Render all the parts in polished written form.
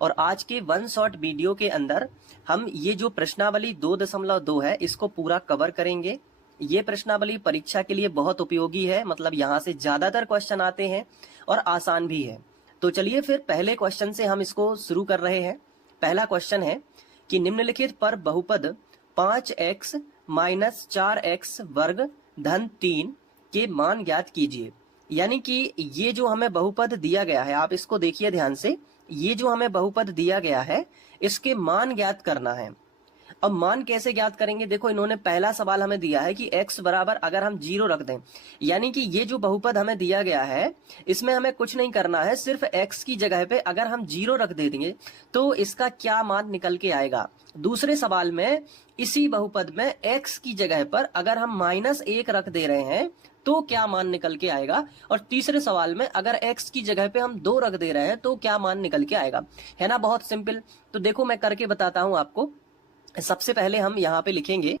और आज के वन शॉट वीडियो के अंदर हम ये जो प्रश्नावली 2.2 है इसको पूरा कवर करेंगे। ये प्रश्नावली परीक्षा के लिए बहुत उपयोगी है, मतलब यहाँ से ज्यादातर क्वेश्चन आते हैं और आसान भी है। तो चलिए फिर पहले क्वेश्चन से हम इसको शुरू कर रहे हैं। पहला क्वेश्चन है कि निम्नलिखित पर बहुपद 5x माइनस 4x वर्ग धन 3 के मान ज्ञात कीजिए। यानी कि ये जो हमें बहुपद दिया गया है, आप इसको देखिए ध्यान से, ये जो हमें बहुपद दिया गया है इसके मान ज्ञात करना है। अब मान कैसे ज्ञात करेंगे? देखो, इन्होंने पहला सवाल हमें दिया है कि x बराबर अगर हम 0 रख दें, यानी कि ये जो बहुपद हमें दिया गया है इसमें हमें कुछ नहीं करना है, सिर्फ x की जगह पे अगर हम 0 रख दे देंगे तो इसका क्या मान निकल के आएगा। दूसरे सवाल में इसी बहुपद में x की जगह पर अगर हम -1 रख दे रहे हैं तो क्या मान निकल के आएगा, और तीसरे सवाल में अगर x की जगह पे हम 2 रख दे रहे हैं तो क्या मान निकल के आएगा। है ना, बहुत सिंपल। तो देखो मैं करके बताता हूं आपको। सबसे पहले हम यहाँ पे लिखेंगे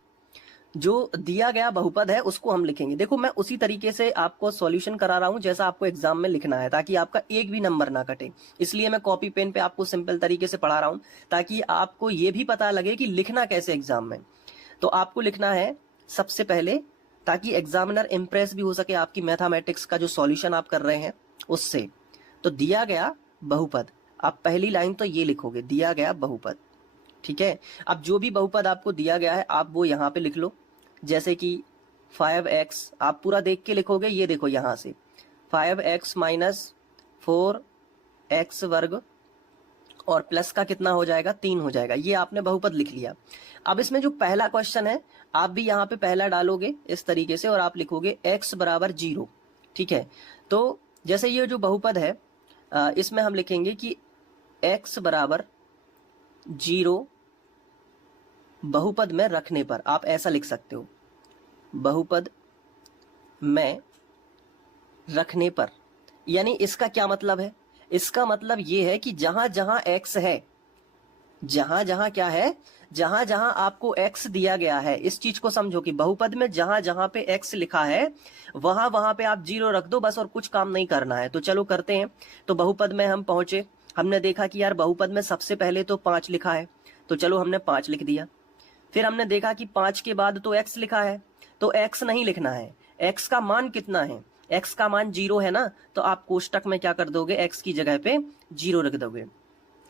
जो दिया गया बहुपद है उसको हम लिखेंगे। देखो मैं उसी तरीके से आपको सॉल्यूशन करा रहा हूं जैसा आपको एग्जाम में लिखना है, ताकि आपका एक भी नंबर ना कटे। इसलिए मैं कॉपी पेन पे आपको सिंपल तरीके से पढ़ा रहा हूं, ताकि आपको ये भी पता लगे कि लिखना कैसे एग्जाम में। तो आपको लिखना है सबसे पहले, ताकि एग्जामिनर इंप्रेस भी हो सके आपकी मैथमेटिक्स का जो सॉल्यूशन आप कर रहे हैं उससे। तो दिया गया बहुपद, आप पहली लाइन तो ये लिखोगे, दिया गया बहुपद। ठीक है, अब जो भी बहुपद आपको दिया गया है आप वो यहाँ पे लिख लो। जैसे कि 5x, आप पूरा देख के लिखोगे। ये देखो यहाँ से 5x माइनस 4x वर्ग और प्लस का कितना हो जाएगा, 3 हो जाएगा। ये आपने बहुपद लिख लिया। अब इसमें जो पहला क्वेश्चन है आप भी यहाँ पे पहला डालोगे इस तरीके से और आप लिखोगे x बराबर 0। ठीक है, तो जैसे ये जो बहुपद है इसमें हम लिखेंगे कि x बराबर 0 बहुपद में रखने पर, आप ऐसा लिख सकते हो, बहुपद में रखने पर। यानी इसका क्या मतलब है? इसका मतलब ये है कि जहां जहां x है, जहां जहां क्या है, जहां जहां आपको x दिया गया है, इस चीज को समझो कि बहुपद में जहां जहां पे x लिखा है वहां वहां पे आप 0 रख दो बस, और कुछ काम नहीं करना है। तो चलो करते हैं। तो बहुपद में हम पहुंचे, हमने देखा कि यार बहुपद में सबसे पहले तो 5 लिखा है, तो चलो हमने 5 लिख दिया। फिर हमने देखा कि 5 के बाद तो x लिखा है, तो x नहीं लिखना है। x का मान कितना है? x का मान 0 है ना, तो आप कोष्टक में क्या कर दोगे, x की जगह पे 0 रख दोगे।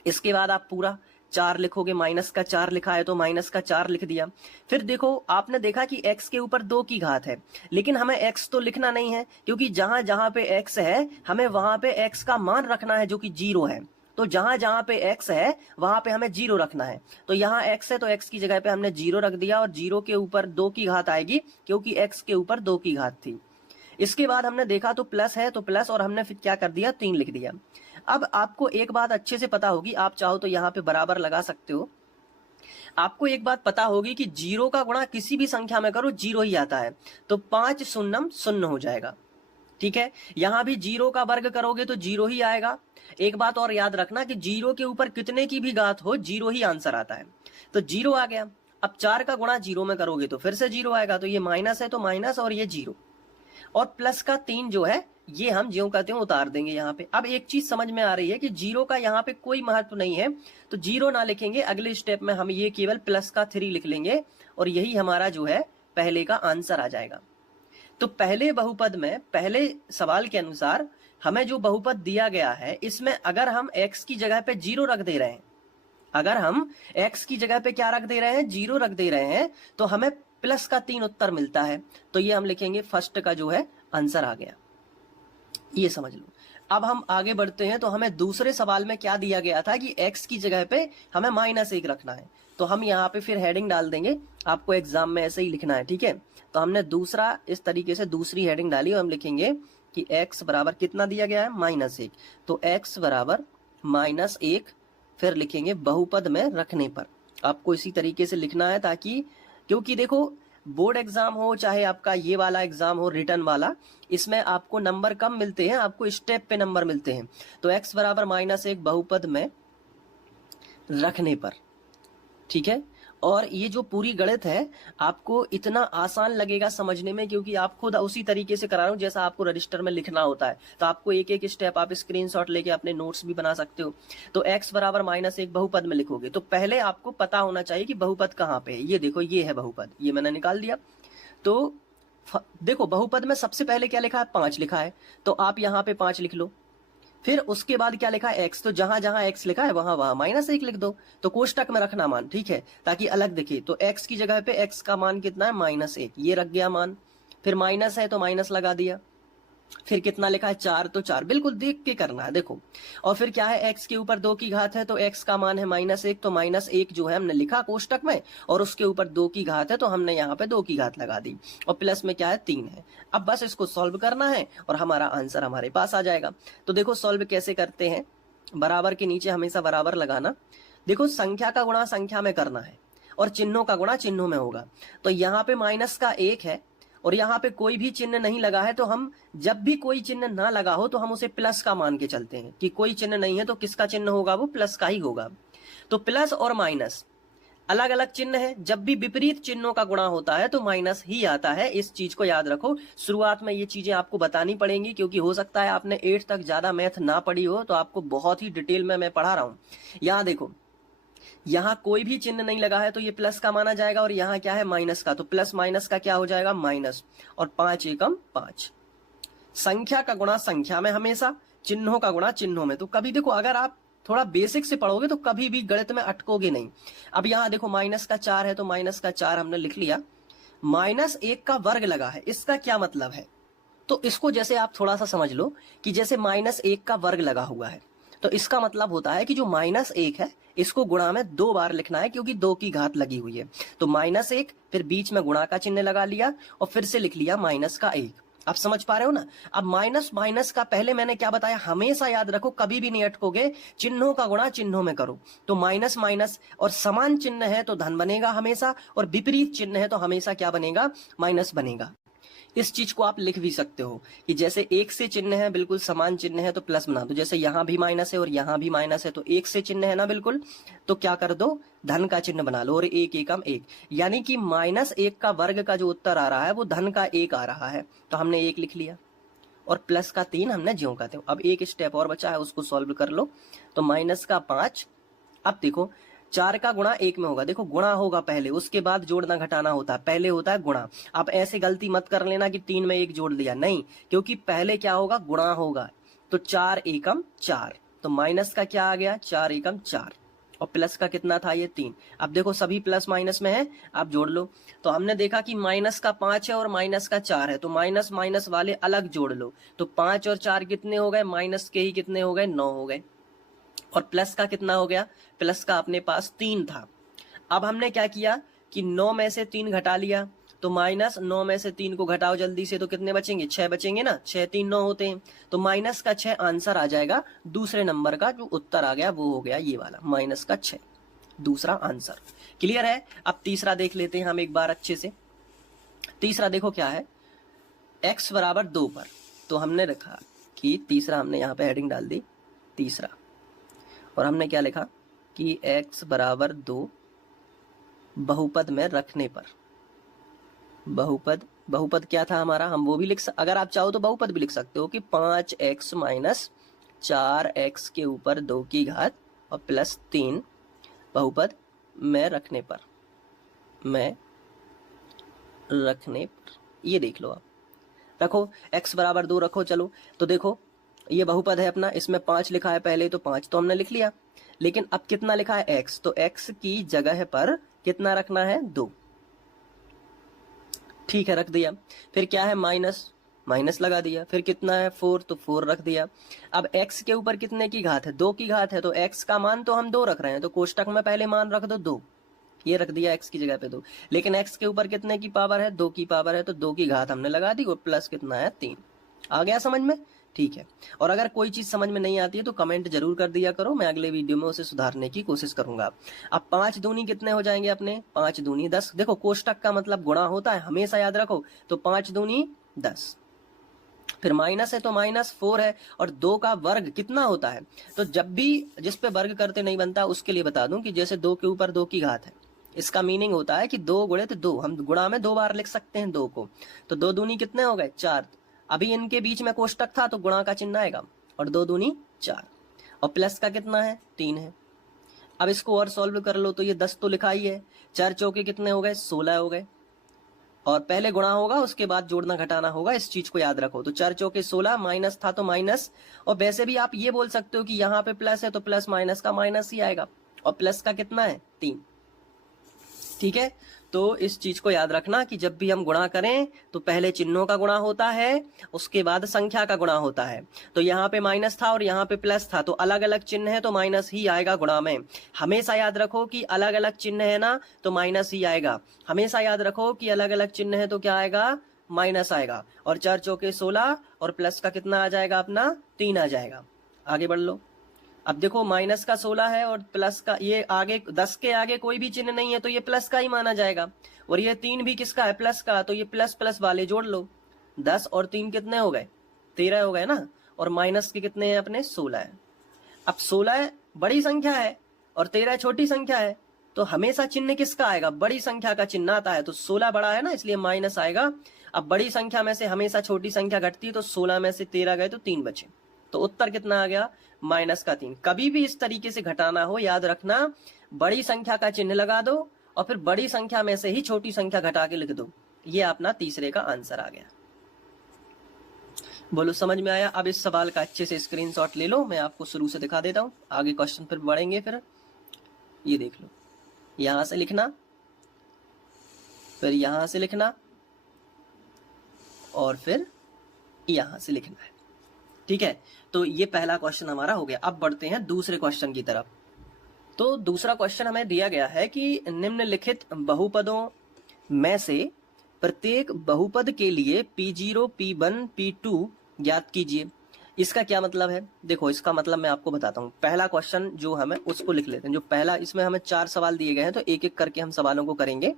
इसके बाद आप पूरा 4 लिखोगे, माइनस का 4 लिखा है तो माइनस का 4 लिख दिया। फिर देखो आपने देखा कि x के ऊपर 2 की घात है, लेकिन हमें x तो लिखना नहीं है, क्योंकि जहां जहां पे x है हमें वहां पे x का मान रखना है जो कि 0 है। तो जहां जहां पे x है वहां पे हमें 0 रखना है। तो यहाँ x है तो x की जगह पे हमने 0 रख दिया, और 0 के ऊपर 2 की घात आएगी क्योंकि x के ऊपर 2 की घात थी। इसके बाद हमने देखा तो प्लस है तो प्लस, और हमने फिर क्या कर दिया, 3 लिख दिया। अब आपको एक बात अच्छे से पता होगी, आप चाहो तो यहाँ पे बराबर लगा सकते हो। आपको एक बात पता होगी कि 0 का गुणा किसी भी संख्या में करो 0 ही आता है, तो 5 शून्यम 0 हो जाएगा। ठीक है, यहां भी 0 का वर्ग करोगे तो 0 ही आएगा। एक बात और याद रखना कि 0 के ऊपर कितने की भी घात हो 0 ही आंसर आता है, तो 0 आ गया। अब 4 का गुणा 0 में करोगे तो फिर से 0 आएगा, तो ये माइनस है तो माइनस, और ये 0, और प्लस का 3 जो है ये हम ज्यों कहते हैं उतार देंगे यहाँ पे। अब एक चीज समझ में आ रही है कि 0 का यहाँ पे कोई महत्व नहीं है, तो 0 ना लिखेंगे, अगले स्टेप में हम ये केवल प्लस का 3 लिख लेंगे, और यही हमारा जो है पहले का आंसर आ जाएगा। तो पहले बहुपद में, पहले सवाल के अनुसार हमें जो बहुपद दिया गया है इसमें अगर हम x की जगह पे 0 रख दे रहे हैं, अगर हम x की जगह पे क्या रख दे रहे हैं, 0 रख दे रहे हैं, तो हमें प्लस का 3 उत्तर मिलता है। तो ये हम लिखेंगे फर्स्ट का जो है आंसर आ गया, ये समझ लो। अब हम आगे बढ़ते हैं। तो हमें दूसरे सवाल में क्या दिया गया था कि x की जगह पे हमें -1 रखना है, तो हम यहाँ पे फिर हेडिंग डाल देंगे, आपको एग्जाम में ऐसे ही लिखना है। ठीक है, तो हमने दूसरा इस तरीके से दूसरी हेडिंग डाली, और हम लिखेंगे कि x बराबर कितना दिया गया है, -1, तो x बराबर -1, फिर लिखेंगे बहुपद में रखने पर। आपको इसी तरीके से लिखना है, ताकि, क्योंकि देखो बोर्ड एग्जाम हो चाहे आपका ये वाला एग्जाम हो रिटर्न वाला, इसमें आपको नंबर कम मिलते हैं, आपको स्टेप पे नंबर मिलते हैं। तो x बराबर -1 बहुपद में रखने पर। ठीक है, और ये जो पूरी गणित है आपको इतना आसान लगेगा समझने में, क्योंकि आप खुद उसी तरीके से करा रहा हूं जैसा आपको रजिस्टर में लिखना होता है। तो आपको एक एक स्टेप आप स्क्रीनशॉट लेके अपने नोट्स भी बना सकते हो। तो x बराबर -1 बहुपद में लिखोगे तो पहले आपको पता होना चाहिए कि बहुपद कहाँ पे है। ये देखो, ये है बहुपद, ये मैंने निकाल दिया। तो देखो बहुपद में सबसे पहले क्या लिखा है, 5 लिखा है, तो आप यहाँ पे 5 लिख लो। फिर उसके बाद क्या लिखा है, x, तो जहां जहां x लिखा है वहां वहां -1 लिख दो। तो कोष्टक में रखना मान, ठीक है, ताकि अलग दिखे। तो x की जगह पे x का मान कितना है, -1, ये रख गया मान। फिर माइनस है तो माइनस लगा दिया। फिर कितना लिखा है, 4, तो 4 बिल्कुल देख के करना है, देखो। और फिर क्या है, x के ऊपर 2 की घात है तो x का मान है -1, तो -1 जो है हमने लिखा कोष्टक में, और उसके ऊपर 2 की घात है तो हमने यहाँ पे 2 की घात लगा दी, और प्लस में क्या है, 3 है। अब बस इसको सॉल्व करना है और हमारा आंसर हमारे पास आ जाएगा। तो देखो सॉल्व कैसे करते हैं, बराबर के नीचे हमेशा बराबर लगाना। देखो संख्या का गुणा संख्या में करना है और चिन्हों का गुणा चिन्हों में होगा। तो यहाँ पे -1 है और यहाँ पे कोई भी चिन्ह नहीं लगा है, तो हम जब भी कोई चिन्ह ना लगा हो तो हम उसे प्लस का मान के चलते हैं कि कोई चिन्ह नहीं है तो किसका चिन्ह होगा, वो प्लस का ही होगा। तो प्लस और माइनस अलग अलग चिन्ह है, जब भी विपरीत चिन्हों का गुणा होता है तो माइनस ही आता है। इस चीज को याद रखो, शुरुआत में ये चीजें आपको बतानी पड़ेंगी, क्योंकि हो सकता है आपने 8 तक ज्यादा मैथ ना पढ़ी हो, तो आपको बहुत ही डिटेल में मैं पढ़ा रहा हूं। यहाँ देखो, यहाँ कोई भी चिन्ह नहीं लगा है तो ये प्लस का माना जाएगा, और यहाँ क्या है, माइनस का, तो प्लस माइनस का क्या हो जाएगा, माइनस, और 5 एकम 5। संख्या का गुणा संख्या में हमेशा, चिन्हों का गुणा चिन्हों में। तो कभी देखो, अगर आप थोड़ा बेसिक से पढ़ोगे तो कभी भी गणित में अटकोगे नहीं। अब यहाँ देखो -4 है तो -4 हमने लिख लिया। -1 का वर्ग लगा है, इसका क्या मतलब है, तो इसको जैसे आप थोड़ा सा समझ लो कि जैसे -1 का वर्ग लगा हुआ है, तो इसका मतलब होता है कि जो -1 है इसको गुणा में 2 बार लिखना है, क्योंकि 2 की घात लगी हुई है। तो -1, फिर बीच में गुणा का चिन्ह लगा लिया और फिर से लिख लिया -1। आप समझ पा रहे हो ना। अब माइनस माइनस का पहले मैंने क्या बताया, हमेशा याद रखो, कभी भी नहीं अटकोगे, चिन्हों का गुणा चिन्हों में करो। तो माइनस माइनस, और समान चिन्ह है तो धन बनेगा हमेशा, और विपरीत चिन्ह है तो हमेशा क्या बनेगा, माइनस बनेगा। इस चीज को आप लिख भी सकते हो कि जैसे एक से चिन्ह है, बिल्कुल समान चिन्ह है तो प्लस बना दो। जैसे यहां भी माइनस है और यहां भी माइनस है, तो एक से चिन्ह है ना बिल्कुल, तो क्या कर दो, धन का चिन्ह बना लो, और 1 एकम 1, यानी कि -1 का वर्ग का जो उत्तर आ रहा है वो धन का 1 आ रहा है, तो हमने 1 लिख लिया, और प्लस का 3 हमने ज्यों का त्यों। अब एक स्टेप और बचा है, उसको सॉल्व कर लो। तो -5, अब देखो 4 का गुणा 1 में होगा, देखो गुणा होगा पहले, उसके बाद जोड़ना घटाना होता है, पहले होता है गुणा। आप ऐसे गलती मत कर लेना कि 3 में 1 जोड़ दिया, नहीं, क्योंकि पहले क्या होगा, गुणा होगा। तो 4 एकम 4, तो माइनस का क्या आ गया, 4 एकम 4, और प्लस का कितना था, ये 3। अब देखो सभी प्लस माइनस में है, आप जोड़ लो। तो हमने देखा कि माइनस का 5 है और माइनस का 4 है, तो माइनस माइनस वाले अलग जोड़ लो। तो 5 और 4 कितने हो गए, माइनस के ही कितने हो गए, 9 हो गए। और प्लस का कितना हो गया, प्लस का अपने पास 3 था। अब हमने क्या किया कि 9 में से 3 घटा लिया, तो -9 में से 3 को घटाओ जल्दी से, तो कितने बचेंगे, 6 बचेंगे ना, 6 3 9 होते हैं, तो माइनस का 6 आंसर आ जाएगा। दूसरे नंबर का जो उत्तर आ गया वो हो गया ये वाला, माइनस का 6, दूसरा आंसर। क्लियर है। अब तीसरा देख लेते हैं हम एक बार अच्छे से। तीसरा देखो क्या है, x बराबर 2 पर, तो हमने रखा कि तीसरा, हमने यहाँ पे हेडिंग डाल दी तीसरा, और हमने क्या लिखा कि x बराबर 2 बहुपद में रखने पर, बहुपद क्या था हमारा, हम वो भी अगर आप चाहो तो बहुपद भी लिख सकते हो कि 5x माइनस 4x के ऊपर 2 की घात और प्लस 3 बहुपद में रखने पर, ये देख लो आप, रखो x बराबर 2 रखो। चलो तो देखो ये बहुपद है अपना, इसमें 5 लिखा है पहले, तो 5 तो हमने लिख लिया, लेकिन अब कितना लिखा है, x, तो x की जगह पर कितना रखना है, 2, ठीक है, रख दिया। फिर क्या है, माइनस लगा दिया, फिर कितना है 4, तो 4 रख दिया। अब x के ऊपर कितने की घात है, 2 की घात है, तो x का मान तो हम 2 रख रहे हैं, तो कोष्टक में पहले मान रख दो 2, ये रख दिया x की जगह पे 2, लेकिन x के ऊपर कितने की पावर है, 2 की पावर है, तो 2 की घात हमने लगा दी, और प्लस कितना है, 3। आ गया समझ में, ठीक है। और अगर कोई चीज समझ में नहीं आती है तो कमेंट जरूर कर दिया करो, मैं अगले वीडियो में उसे सुधारने की कोशिश करूंगा। अब 5 दूनी कितने हो जाएंगे अपने, 5 दूनी 10। देखो कोष्टक का मतलब गुणा होता है, हमेशा याद रखो। तो 5 दूनी 10, फिर माइनस है तो -4 है, और 2 का वर्ग कितना होता है, तो जब भी जिस पे वर्ग करते नहीं बनता उसके लिए बता दूं कि जैसे 2 के ऊपर 2 की घात है, इसका मीनिंग होता है कि 2 गुणित 2, हम गुणा में 2 बार लिख सकते हैं 2 को। तो 2 दूनी कितने हो गए 4। अभी इनके बीच में कोष्टक था तो गुणा का चिन्ह आएगा, और 2 दूनी 4, और प्लस का कितना है 3 है। अब इसको और सॉल्व कर लो तो ये 10 तो लिखा ही है, 4 चौके कितने हो गए 16 हो गए, और पहले गुणा होगा उसके बाद जोड़ना घटाना होगा, इस चीज को याद रखो। तो 4 चौके 16, माइनस था तो माइनस, और वैसे भी आप ये बोल सकते हो कि यहाँ पे प्लस है तो प्लस माइनस का माइनस ही आएगा, और प्लस का कितना है 3। ठीक है, तो इस चीज को याद रखना कि जब भी हम गुणा करें तो पहले चिन्हों का गुणा होता है, उसके बाद संख्या का गुणा होता है। तो यहाँ पे माइनस था और यहाँ पे प्लस था, तो अलग अलग चिन्ह है तो माइनस ही आएगा गुणा में। हमेशा याद रखो कि अलग अलग चिन्ह है ना तो माइनस ही आएगा, हमेशा याद रखो कि अलग अलग चिन्ह है तो क्या आएगा माइनस आएगा। और 4 चौके 16 और प्लस का कितना आ जाएगा अपना 3 आ जाएगा। आगे बढ़ लो। अब देखो माइनस का 16 है और प्लस का, ये आगे 10 के आगे कोई भी चिन्ह नहीं है तो ये प्लस का ही माना जाएगा, और ये 3 भी किसका है प्लस का, तो ये प्लस प्लस वाले जोड़ लो। 10 और 3 कितने हो गए 13 हो गए ना, और माइनस के कितने हैं अपने 16 है। अब 16 बड़ी संख्या है और 13 छोटी संख्या है, तो हमेशा चिन्ह किसका आएगा बड़ी संख्या का चिन्ह आता है, तो 16 बड़ा है ना इसलिए माइनस आएगा। अब बड़ी संख्या में से हमेशा छोटी संख्या घटती है, तो 16 में से 13 गए तो 3 बचे, तो उत्तर कितना आ गया माइनस का 3। कभी भी इस तरीके से घटाना हो याद रखना बड़ी संख्या का चिन्ह लगा दो और फिर बड़ी संख्या में से ही छोटी संख्या घटा के लिख दो। ये अपना तीसरे का आंसर आ गया। बोलो समझ में आया। अब इस सवाल का अच्छे से स्क्रीनशॉट ले लो, मैं आपको शुरू से दिखा देता हूं, आगे क्वेश्चन फिर बढ़ेंगे। फिर ये देख लो, यहां से लिखना, फिर यहां से लिखना, और फिर यहां से लिखना है। ठीक है, तो ये पहला क्वेश्चन हमारा हो गया। अब बढ़ते हैं दूसरे क्वेश्चन की तरफ। तो दूसरा क्वेश्चन हमें दिया गया है कि निम्नलिखित बहुपदों में से प्रत्येक बहुपद के लिए P0, P1, P2 ज्ञात कीजिए। इसका क्या मतलब है, देखो इसका मतलब मैं आपको बताता हूँ। पहला क्वेश्चन जो हमें उसको लिख लेते हैं। जो पहला, इसमें हमें 4 सवाल दिए गए हैं तो एक एक करके हम सवालों को करेंगे।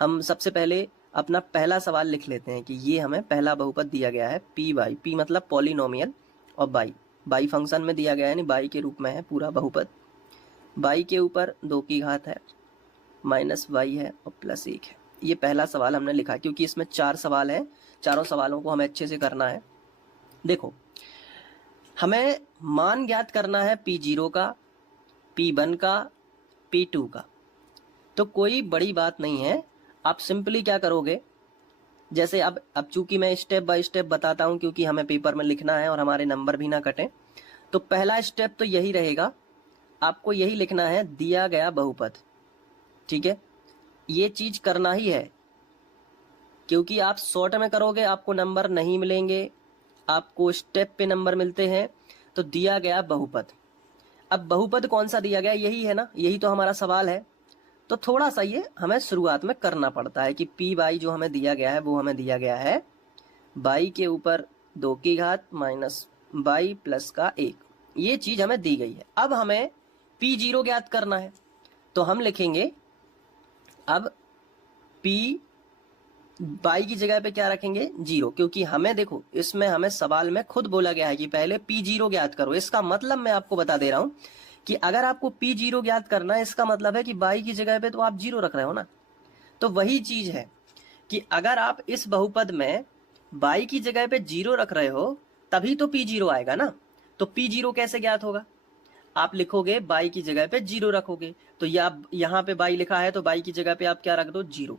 हम सबसे पहले अपना पहला सवाल लिख लेते हैं कि ये हमें पहला बहुपद दिया गया है P बाई, P मतलब पॉलिनोमियल, और बाई फंक्शन में दिया गया है, यानी बाई के रूप में है पूरा बहुपद। बाई के ऊपर 2 की घात है, माइनस वाई है और प्लस 1 है। ये पहला सवाल हमने लिखा क्योंकि इसमें 4 सवाल है, चारों सवालों को हमें अच्छे से करना है। देखो हमें मान ज्ञात करना है P0 का, P1 का, P2 का। तो कोई बड़ी बात नहीं है, आप सिंपली क्या करोगे, जैसे अब चूंकि मैं स्टेप बाय स्टेप बताता हूं क्योंकि हमें पेपर में लिखना है और हमारे नंबर भी ना कटे। तो पहला स्टेप तो यही रहेगा, आपको यही लिखना है दिया गया बहुपद। ठीक है, ये चीज करना ही है, क्योंकि आप शॉर्ट में करोगे आपको नंबर नहीं मिलेंगे, आपको स्टेप पे नंबर मिलते हैं। तो दिया गया बहुपद, अब बहुपद कौन सा दिया गया, यही है ना, यही तो हमारा सवाल है। तो थोड़ा सा ये हमें शुरुआत में करना पड़ता है कि P बाई जो हमें दिया गया है वो हमें दिया गया है बाई के ऊपर 2 की घात माइनस बाई प्लस का 1, ये चीज हमें दी गई है। अब हमें P0 ज्ञात करना है, तो हम लिखेंगे अब P बाई की जगह पे क्या रखेंगे 0, क्योंकि हमें देखो इसमें हमें सवाल में खुद बोला गया है कि पहले P0 ज्ञात करो। इसका मतलब मैं आपको बता दे रहा हूं कि अगर आपको P0 ज्ञात करना है, इसका मतलब है कि बाई की जगह पे तो आप 0 रख रहे हो ना। तो वही चीज है कि अगर आप इस बहुपद में बाई की जगह पे 0 रख रहे हो तभी तो P0 आएगा ना। तो P0 कैसे ज्ञात होगा, आप लिखोगे बाई की जगह पे 0 रखोगे। तो यहाँ पे बाई लिखा है तो बाई की जगह पे आप क्या रख दो 0,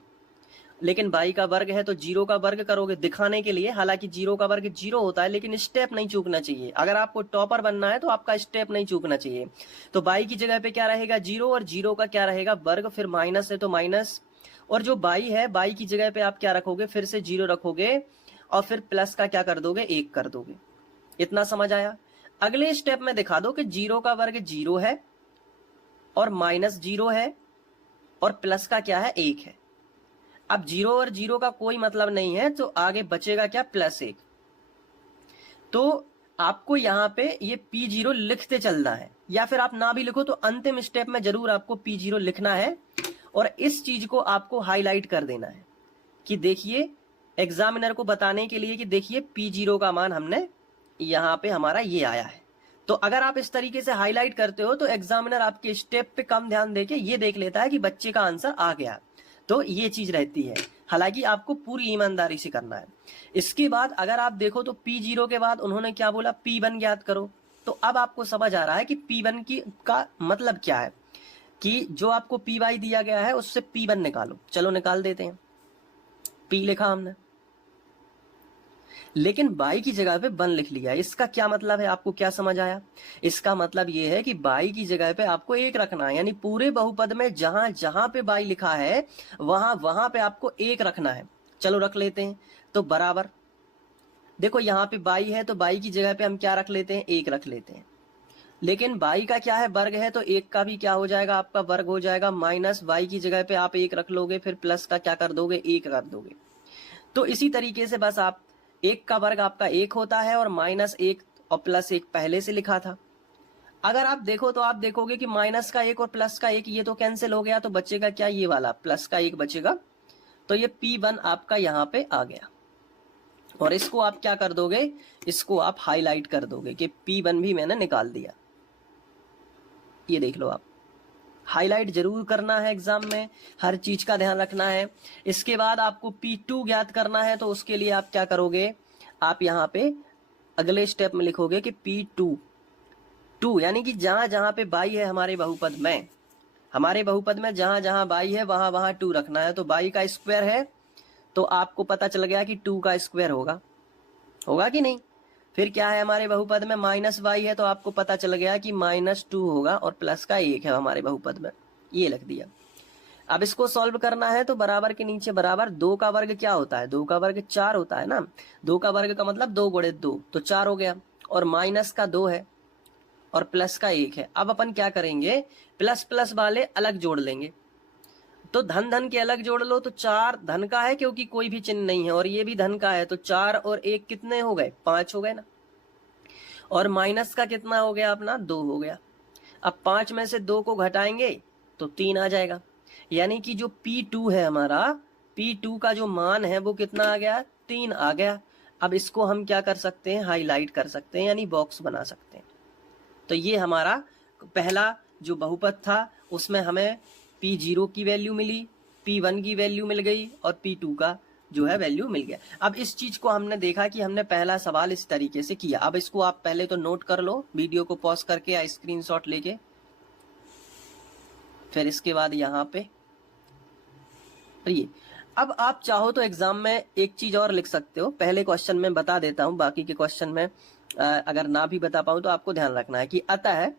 लेकिन बाई का वर्ग है तो 0 का वर्ग करोगे दिखाने के लिए। हालांकि 0 का वर्ग 0 होता है, लेकिन स्टेप नहीं चूकना चाहिए। अगर आपको टॉपर बनना है तो आपका स्टेप नहीं चूकना चाहिए। तो बाई की जगह पे क्या रहेगा 0, और 0 का क्या रहेगा वर्ग, फिर माइनस है तो माइनस, और जो बाई है बाई की जगह पे आप क्या रखोगे फिर से 0 रखोगे, और फिर प्लस का क्या कर दोगे 1 कर दोगे। इतना समझ आया। अगले स्टेप में दिखा दो कि 0 का वर्ग 0 है और माइनस 0 है और प्लस का क्या है 1 है। अब 0 और 0 का कोई मतलब नहीं है, तो आगे बचेगा क्या प्लस 1। तो आपको यहाँ पे ये P0 लिखते चलना है, या फिर आप ना भी लिखो तो अंतिम स्टेप में जरूर आपको P0 लिखना है, और इस चीज को आपको हाईलाइट कर देना है कि देखिए एग्जामिनर को बताने के लिए कि देखिए P0 का मान हमने यहाँ पे हमारा ये आया है। तो अगर आप इस तरीके से हाईलाइट करते हो तो एग्जामिनर आपके स्टेप पे कम ध्यान देके ये देख लेता है कि बच्चे का आंसर आ गया। तो ये चीज रहती है, हालांकि आपको पूरी ईमानदारी से करना है। इसके बाद अगर आप देखो तो P0 के बाद उन्होंने क्या बोला, P1 ज्ञात करो। तो अब आपको समझ आ रहा है कि P1 की का मतलब क्या है, कि जो आपको Py दिया गया है उससे P1 निकालो। चलो निकाल देते हैं। P लिखा हमने, लेकिन बाई की जगह पे 1 लिख लिया। इसका क्या मतलब है, आपको क्या समझ आया? इसका मतलब ये है कि बाई की जगह पे आपको 1 रखना है, यानी पूरे बहुपद में जहां जहां पे बाई लिखा है वहां वहां पे आपको 1 रखना है। चलो रख लेते हैं। तो बराबर, देखो यहाँ पे बाई है तो बाई की जगह पे हम क्या रख लेते हैं, 1 रख लेते हैं। लेकिन बाई का क्या है, वर्ग है, तो 1 का भी क्या हो जाएगा, आपका वर्ग हो जाएगा। माइनस बाई की जगह पे आप 1 रख लोगे, फिर प्लस का क्या कर दोगे, 1 कर दोगे। तो इसी तरीके से बस आप 1 का वर्ग आपका 1 होता है, और -1 और +1 पहले से लिखा था। अगर आप देखो तो आप देखोगे कि -1 और +1 ये तो कैंसिल हो गया, तो बचेगा क्या, ये वाला +1 बचेगा। तो ये P1 आपका यहाँ पे आ गया, और इसको आप क्या कर दोगे, इसको आप हाईलाइट कर दोगे कि P1 भी मैंने निकाल दिया। ये देख लो, आप हाईलाइट जरूर करना है एग्जाम में, हर चीज का ध्यान रखना है। इसके बाद आपको P2 ज्ञात करना है, तो उसके लिए आप क्या करोगे, आप यहाँ पे अगले स्टेप में लिखोगे कि P2 यानी कि जहां जहां पे बाई है हमारे बहुपद में जहां जहां बाई है वहां वहां 2 रखना है। तो बाई का स्क्वायर है, तो आपको पता चल गया कि 2 का स्क्वायर होगा कि नहीं। फिर क्या है हमारे बहुपद में, -y है, तो आपको पता चल गया कि -2 होगा, और प्लस का 1 है हमारे बहुपद में, ये लिख दिया। अब इसको सॉल्व करना है, तो बराबर के नीचे बराबर, 2 का वर्ग क्या होता है, 2 का वर्ग 4 होता है ना। 2 का वर्ग का मतलब 2 गुणे 2, तो 4 हो गया, और माइनस का 2 है, और प्लस का 1 है। अब अपन क्या करेंगे, प्लस प्लस वाले अलग जोड़ लेंगे। तो धन धन के अलग जोड़ लो, तो 4 धन का है क्योंकि कोई भी चिन्ह नहीं है, और ये भी धन का है, तो 4 और 1 कितने हो गए, 5 हो गए ना। और माइनस का कितना हो गया अपना, 2 हो गया। अब 5 में से 2 को घटाएंगे तो 3 आ जाएगा, यानी कि जो P2 है हमारा, P2 का जो मान है वो कितना आ गया, 3 आ गया। अब इसको हम क्या कर सकते हैं, हाईलाइट कर सकते हैं, यानी बॉक्स बना सकते हैं। तो ये हमारा पहला जो बहुपद था, उसमें हमें P0 की वैल्यू मिली, P1 की वैल्यू मिल गई, और P2 का जो है वैल्यू मिल गया। अब इस चीज को हमने देखा कि हमने पहला सवाल इस तरीके से किया। अब इसको आप पहले तो नोट कर लो, वीडियो को पॉज करके या स्क्रीनशॉट लेके, फिर इसके बाद यहाँ पे ये। अब आप चाहो तो एग्जाम में एक चीज और लिख सकते हो, पहले क्वेश्चन में बता देता हूं, बाकी के क्वेश्चन में अगर ना भी बता पाऊं तो आपको ध्यान रखना है कि अतः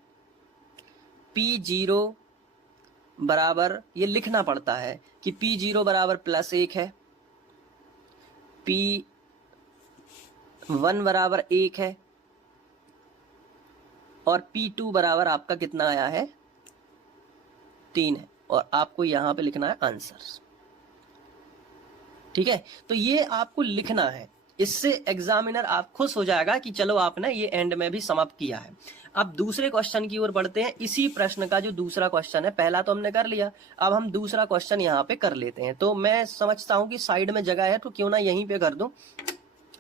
P0 बराबर, ये लिखना पड़ता है कि P0 बराबर +1 है, P1 बराबर 1 है, और P2 बराबर आपका कितना आया है, 3 है, और आपको यहां पे लिखना है आंसर। ठीक है, तो ये आपको लिखना है, इससे एग्जामिनर आप खुश हो जाएगा कि चलो आपने ये एंड में भी समाप्त किया है। अब दूसरे क्वेश्चन की ओर बढ़ते हैं। इसी प्रश्न का जो दूसरा क्वेश्चन है, पहला तो हमने कर लिया, अब हम दूसरा क्वेश्चन यहाँ पे कर लेते हैं। तो मैं समझता हूं कि साइड में जगह है, तो क्यों ना यहीं पे कर दूं,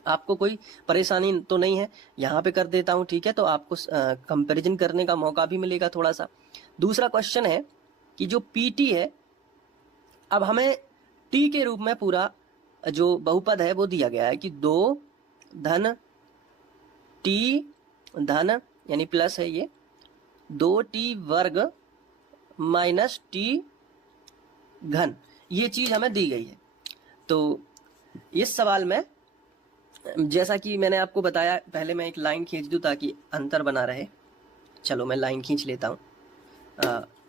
आपको कोई परेशानी तो नहीं है, यहाँ पे कर देता हूं। ठीक है, तो आपको कंपेरिजन करने का मौका भी मिलेगा थोड़ा सा। दूसरा क्वेश्चन है कि जो PT है, अब हमें T के रूप में पूरा जो बहुपद है वो दिया गया है कि 2 धन T धन, यानी प्लस है ये, 2T वर्ग माइनस T घन, ये चीज हमें दी गई है। तो इस सवाल में जैसा कि मैंने आपको बताया, पहले मैं एक लाइन खींच दूं ताकि अंतर बना रहे। चलो मैं लाइन खींच लेता हूं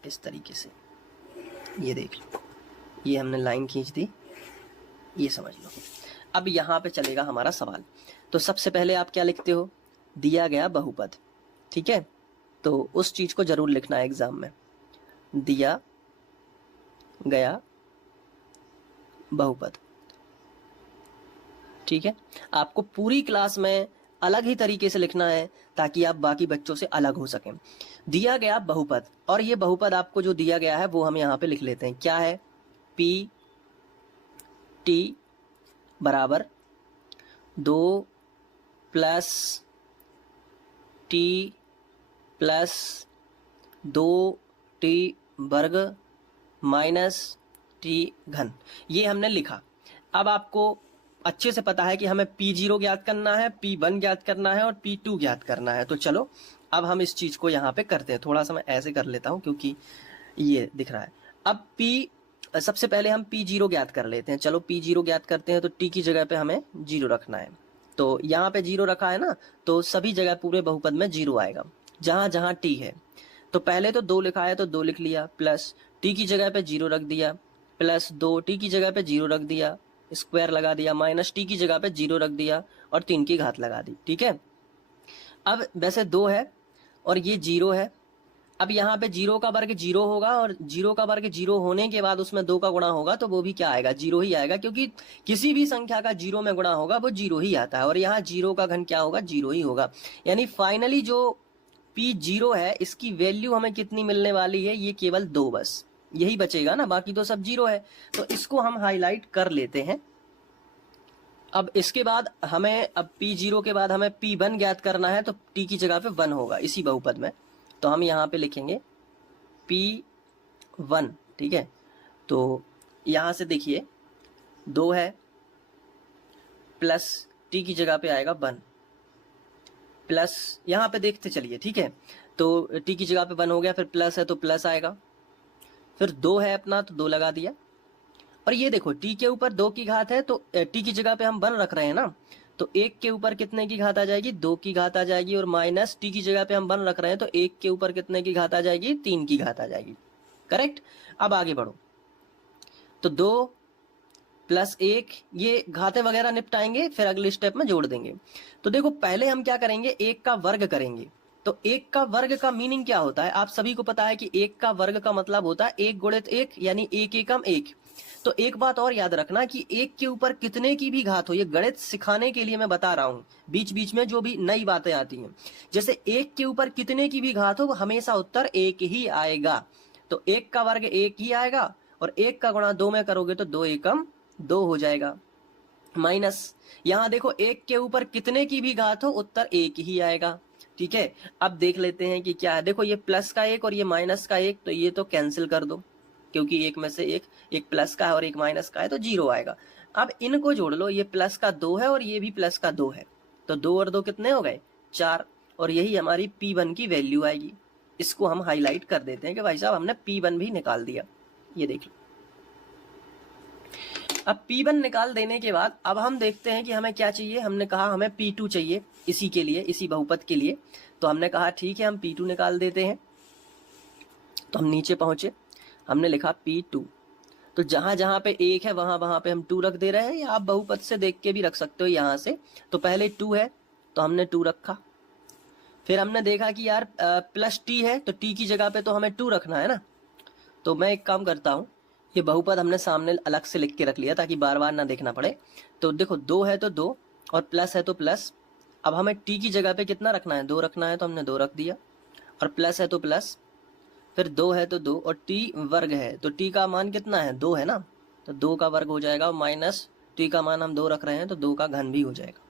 इस तरीके से, ये देख लो, ये हमने लाइन खींच दी, ये समझ लो। अब यहाँ पे चलेगा हमारा सवाल। तो सबसे पहले आप क्या लिखते हो, दिया गया बहुपद। ठीक है, तो उस चीज को जरूर लिखना है एग्जाम में, दिया गया बहुपद। ठीक है, आपको पूरी क्लास में अलग ही तरीके से लिखना है ताकि आप बाकी बच्चों से अलग हो सकें। दिया गया बहुपद, और ये बहुपद आपको जो दिया गया है वो हम यहाँ पे लिख लेते हैं। क्या है, PT बराबर 2 + T प्लस 2t वर्ग माइनस टी घन, ये हमने लिखा। अब आपको अच्छे से पता है कि हमें P0 ज्ञात करना है, P1 ज्ञात करना है और P2 ज्ञात करना है। तो चलो अब हम इस चीज को यहाँ पे करते हैं। थोड़ा सा मैं ऐसे कर लेता हूँ क्योंकि ये दिख रहा है। अब सबसे पहले हम P0 ज्ञात कर लेते हैं। चलो P0 ज्ञात करते हैं। तो t की जगह पे हमें 0 रखना है। तो यहाँ पे 0 रखा है ना, तो सभी जगह पूरे बहुपद में 0 आएगा जहां जहां t है। तो पहले तो 2 लिखा है तो 2 लिख लिया, प्लस t की जगह पे 0 रख दिया, प्लस 2 t की जगह पे 0 रख दिया, स्क्वायर लगा दिया, माइनस t की जगह पे 0 रख दिया और 3 की घात लगा दी। ठीक है। अब वैसे 2 है और ये 0 है। अब यहाँ पे 0 का वर्ग 0 होगा और 0 का वर्ग 0 होने के बाद उसमें 2 का गुणा होगा तो वो भी क्या आएगा, 0 ही आएगा, क्योंकि किसी भी संख्या का 0 में गुणा होगा वो 0 ही आता है। और यहाँ 0 का घन क्या होगा, 0 ही होगा। यानी फाइनली जो P0 है इसकी वैल्यू हमें कितनी मिलने वाली है, ये केवल 2, बस यही बचेगा ना, बाकी तो सब 0 है। तो इसको हम हाईलाइट कर लेते हैं। अब इसके बाद हमें, अब P0 के बाद हमें P1 ज्ञात करना है, तो t की जगह पे 1 होगा इसी बहुपद में। तो हम यहाँ पे लिखेंगे P1। ठीक है। तो यहाँ से देखिए 2 है, प्लस t की जगह पे आएगा 1, प्लस यहाँ पे देखते चलिए। ठीक है। तो t की जगह पे 1 हो गया, फिर प्लस है तो प्लस आएगा, फिर 2 है अपना तो 2 लगा दिया। और ये देखो t के ऊपर 2 की घात है तो t की जगह पे हम 1 रख रहे हैं ना, तो 1 के ऊपर कितने की घात आ जाएगी, 2 की घात आ जाएगी। और माइनस t की जगह पे हम 1 रख रहे हैं तो 1 के ऊपर कितने की घात आ जाएगी, 3 की घात आ जाएगी। करेक्ट। अब आगे बढ़ो। तो 2 प्लस 1, ये घातें वगैरह निपटाएंगे, फिर अगले स्टेप में जोड़ देंगे। तो देखो पहले हम क्या करेंगे, 1 का वर्ग करेंगे। तो 1 का वर्ग का मीनिंग क्या होता है, आप सभी को पता है कि 1 का वर्ग का मतलब होता है 1 गुणित 1, यानी 1 एकम 1। तो एक बात और याद रखना कि 1 के ऊपर कितने की भी घात हो, ये गणित सिखाने के लिए मैं बता रहा हूं, बीच बीच में जो भी नई बातें आती हैं, जैसे 1 के ऊपर कितने की भी घात हो हमेशा उत्तर 1 ही आएगा। तो 1 का वर्ग 1 ही आएगा और 1 का गुणा 2 में करोगे तो 2 एकम 2 हो जाएगा। माइनस यहां देखो 1 के ऊपर कितने की भी घात हो उत्तर 1 ही आएगा। ठीक है। अब देख लेते हैं कि क्या है। देखो ये प्लस का 1 और ये माइनस का 1, तो ये तो कैंसिल कर दो, क्योंकि एक में से एक प्लस का है और एक माइनस का है तो 0 आएगा। अब इनको जोड़ लो, ये प्लस का 2 है और ये भी प्लस का 2 है, तो 2 और 2 कितने हो गए, 4। और यही हमारी P1 की वैल्यू आएगी। इसको हम हाईलाइट कर देते हैं कि भाई साहब हमने P1 भी निकाल दिया। ये देख लो। अब P1 निकाल देने के बाद अब हम देखते हैं कि हमें क्या चाहिए। हमने कहा हमें P2 चाहिए इसी के लिए, इसी बहुपद के लिए। तो हमने कहा ठीक है हम P2 निकाल देते हैं। तो हम नीचे पहुंचे, हमने लिखा P2। तो जहां जहां पे 1 है वहां वहां पे हम 2 रख दे रहे हैं, या आप बहुपद से देख के भी रख सकते हो यहां से। तो पहले 2 है तो हमने 2 रखा। फिर हमने देखा कि यार प्लस t है तो t की जगह पे तो हमें 2 रखना है ना। तो मैं एक काम करता हूँ, ये बहुपद हमने सामने अलग से लिख के रख लिया ताकि बार बार ना देखना पड़े। तो देखो 2 है तो 2 और प्लस है तो प्लस। अब हमें t की जगह पे कितना रखना है, 2 रखना है, तो हमने 2 रख दिया। और प्लस है तो प्लस, फिर 2 है तो 2 और t वर्ग है तो t का मान कितना है, 2 है ना, तो 2 का वर्ग हो जाएगा। माइनस t का मान हम 2 रख रहे हैं तो 2 का घन भी हो जाएगा।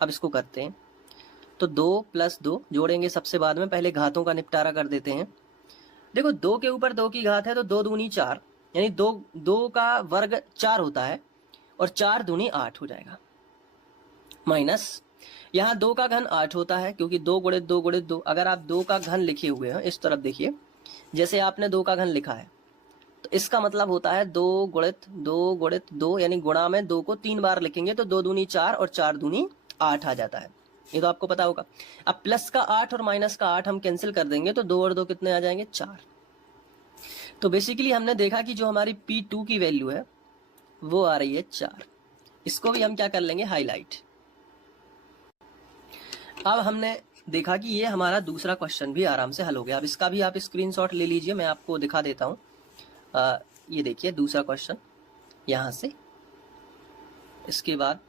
अब इसको करते हैं। तो 2 प्लस 2 जोड़ेंगे सबसे बाद में, पहले घातों का निपटारा कर देते हैं। देखो 2 के ऊपर 2 की घात है तो 2 दूनी 4, यानी 2 का वर्ग 4 होता है और 4 दूनी 8 हो जाएगा। माइनस यहाँ 2 का घन 8 होता है, क्योंकि 2 गुणित 2 गुणित 2। अगर आप 2 का घन लिखे हुए हैं इस तरफ देखिए, जैसे आपने 2 का घन लिखा है तो इसका मतलब होता है 2 गुणित 2 गुणित 2, यानी गुणा में 2 को 3 बार लिखेंगे तो 2 दूनी 4 और 4 दूनी 8 आ जाता है। ये तो आपको पता होगा। अब प्लस का 8 और माइनस का 8 हम कैंसिल कर देंगे तो 2 और 2 कितने आ जाएंगे, 4। तो बेसिकली हमने देखा कि जो हमारी P2 की वैल्यू है वो आ रही है 4। इसको भी हम क्या कर लेंगे, हाईलाइट। अब हमने देखा कि ये हमारा दूसरा क्वेश्चन भी आराम से हल हो गया। अब इसका भी आप स्क्रीनशॉट ले लीजिए, मैं आपको दिखा देता हूँ। ये देखिए दूसरा क्वेश्चन यहाँ से, इसके बाद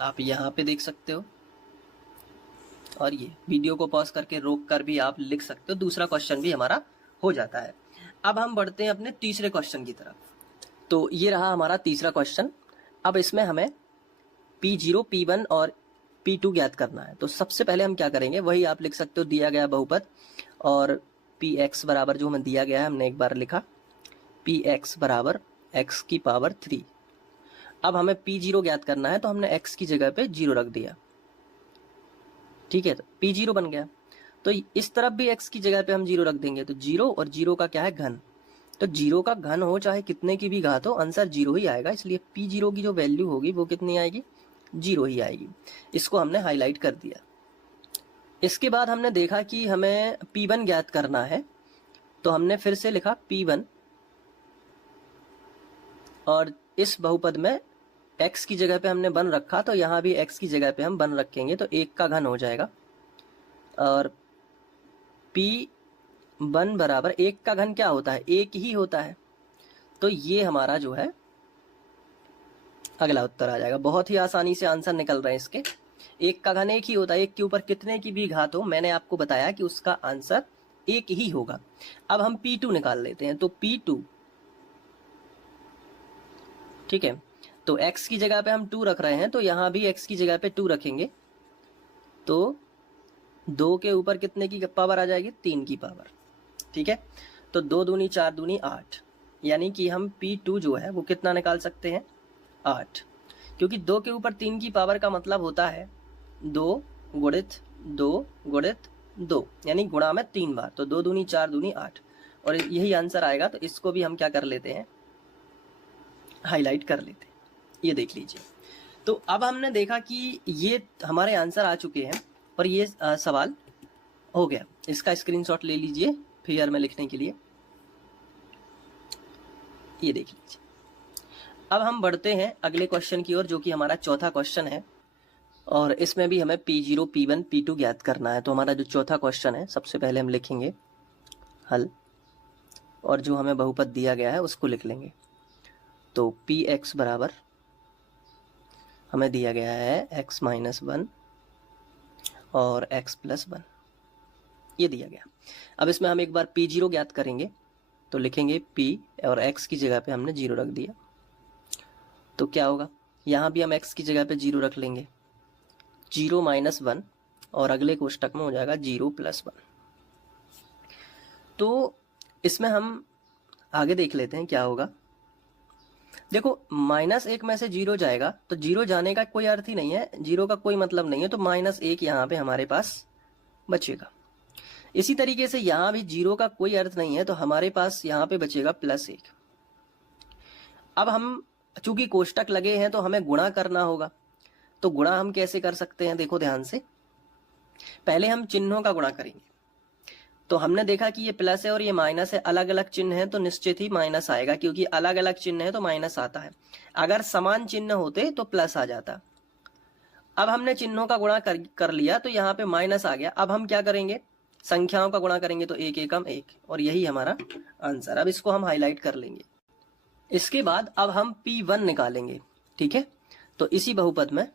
आप यहाँ पे देख सकते हो, और ये वीडियो को पॉज करके रोक कर भी आप लिख सकते हो। दूसरा क्वेश्चन भी हमारा हो जाता है। अब हम बढ़ते हैं अपने तीसरे क्वेश्चन की तरफ। तो ये रहा हमारा तीसरा क्वेश्चन। अब इसमें हमें P0, P1 और P2 ज्ञात करना है। तो सबसे पहले हम क्या करेंगे, वही आप लिख सकते हो दिया गया बहुपद, और Px बराबर जो हमें दिया गया है हमने एक बार लिखा, Px बराबर x की पावर 3। अब हमें P0 ज्ञात करना है, तो हमने x की जगह पे 0 रख दिया, ठीक है, तो P0 बन गया। तो इस तरफ भी x की जगह पे हम 0 रख देंगे, तो 0 और 0 का क्या है, घन। तो 0 का घन हो चाहे कितने की भी घात हो, आंसर 0 ही आएगा, इसलिए P0 की जो वैल्यू होगी वो कितनी आएगी, 0 ही आएगी। इसको हमने हाईलाइट कर दिया। इसके बाद हमने देखा कि हमें P1 ज्ञात करना है, तो हमने फिर से लिखा P1, और इस बहुपद में x की जगह पे हमने 1 रखा, तो यहाँ भी x की जगह पे हम 1 रखेंगे, तो 1 का घन हो जाएगा, और P1 बराबर 1 का घन क्या होता है, 1 ही होता है। तो ये हमारा जो है अगला उत्तर आ जाएगा। बहुत ही आसानी से आंसर निकल रहे हैं इसके। 1 का घन 1 ही होता है, 1 के ऊपर कितने की भी घात हो, मैंने आपको बताया कि उसका आंसर 1 ही होगा। अब हम P2 निकाल लेते हैं, तो P2, ठीक है, तो x की जगह पे हम 2 रख रहे हैं, तो यहाँ भी x की जगह पे 2 रखेंगे, तो 2 के ऊपर कितने की पावर आ जाएगी, 3 की पावर, ठीक है। तो 2 दूनी 4 दूनी 8, यानी कि हम P2 जो है वो कितना निकाल सकते हैं, 8, क्योंकि 2 के ऊपर 3 की पावर का मतलब होता है 2 गुणित 2 गुणित 2, यानी गुणा में 3 बार, तो 2 दूनी 4 दूनी 8, और यही आंसर आएगा। तो इसको भी हम क्या कर लेते हैं, हाईलाइट कर लेते हैं, ये देख लीजिए। तो अब हमने देखा कि ये हमारे आंसर आ चुके हैं, और ये सवाल हो गया। इसका स्क्रीनशॉट ले लीजिए फिगर में लिखने के लिए, ये देख लीजिए। अब हम बढ़ते हैं अगले क्वेश्चन की ओर, जो कि हमारा चौथा क्वेश्चन है, और इसमें भी हमें P0, P1, P2 ज्ञात करना है। तो हमारा जो चौथा क्वेश्चन है, सबसे पहले हम लिखेंगे हल, और जो हमें बहुपद दिया गया है उसको लिख लेंगे। तो Px बराबर हमें दिया गया है x माइनस 1 और x प्लस 1, ये दिया गया। अब इसमें हम एक बार P0 ज्ञात करेंगे, तो लिखेंगे P और x की जगह पे हमने 0 रख दिया, तो क्या होगा, यहाँ भी हम x की जगह पे 0 रख लेंगे, 0 माइनस 1, और अगले कोष्टक में हो जाएगा 0 प्लस 1। तो इसमें हम आगे देख लेते हैं क्या होगा। देखो, -1 में से 0 जाएगा, तो 0 जाने का कोई अर्थ ही नहीं है, 0 का कोई मतलब नहीं है, तो -1 यहाँ पे हमारे पास बचेगा। इसी तरीके से यहाँ भी 0 का कोई अर्थ नहीं है, तो हमारे पास यहाँ पे बचेगा +1। अब हम चूंकि कोष्टक लगे हैं तो हमें गुणा करना होगा, तो गुणा हम कैसे कर सकते हैं, देखो ध्यान से। पहले हम चिन्हों का गुणा करेंगे, तो हमने देखा कि ये प्लस है और ये माइनस है, अलग अलग चिन्ह है तो निश्चित ही माइनस आएगा, क्योंकि अलग अलग चिन्ह है तो माइनस आता है। अगर समान चिन्ह होते तो प्लस आ जाता। अब हमने चिन्हों का गुणा कर लिया, तो यहाँ पे माइनस आ गया। अब हम क्या करेंगे, संख्याओं का गुणा करेंगे, तो 1 एकम 1, और यही हमारा आंसर। अब इसको हम हाईलाइट कर लेंगे। इसके बाद अब हम P1 निकालेंगे, ठीक है। तो इसी बहुपद में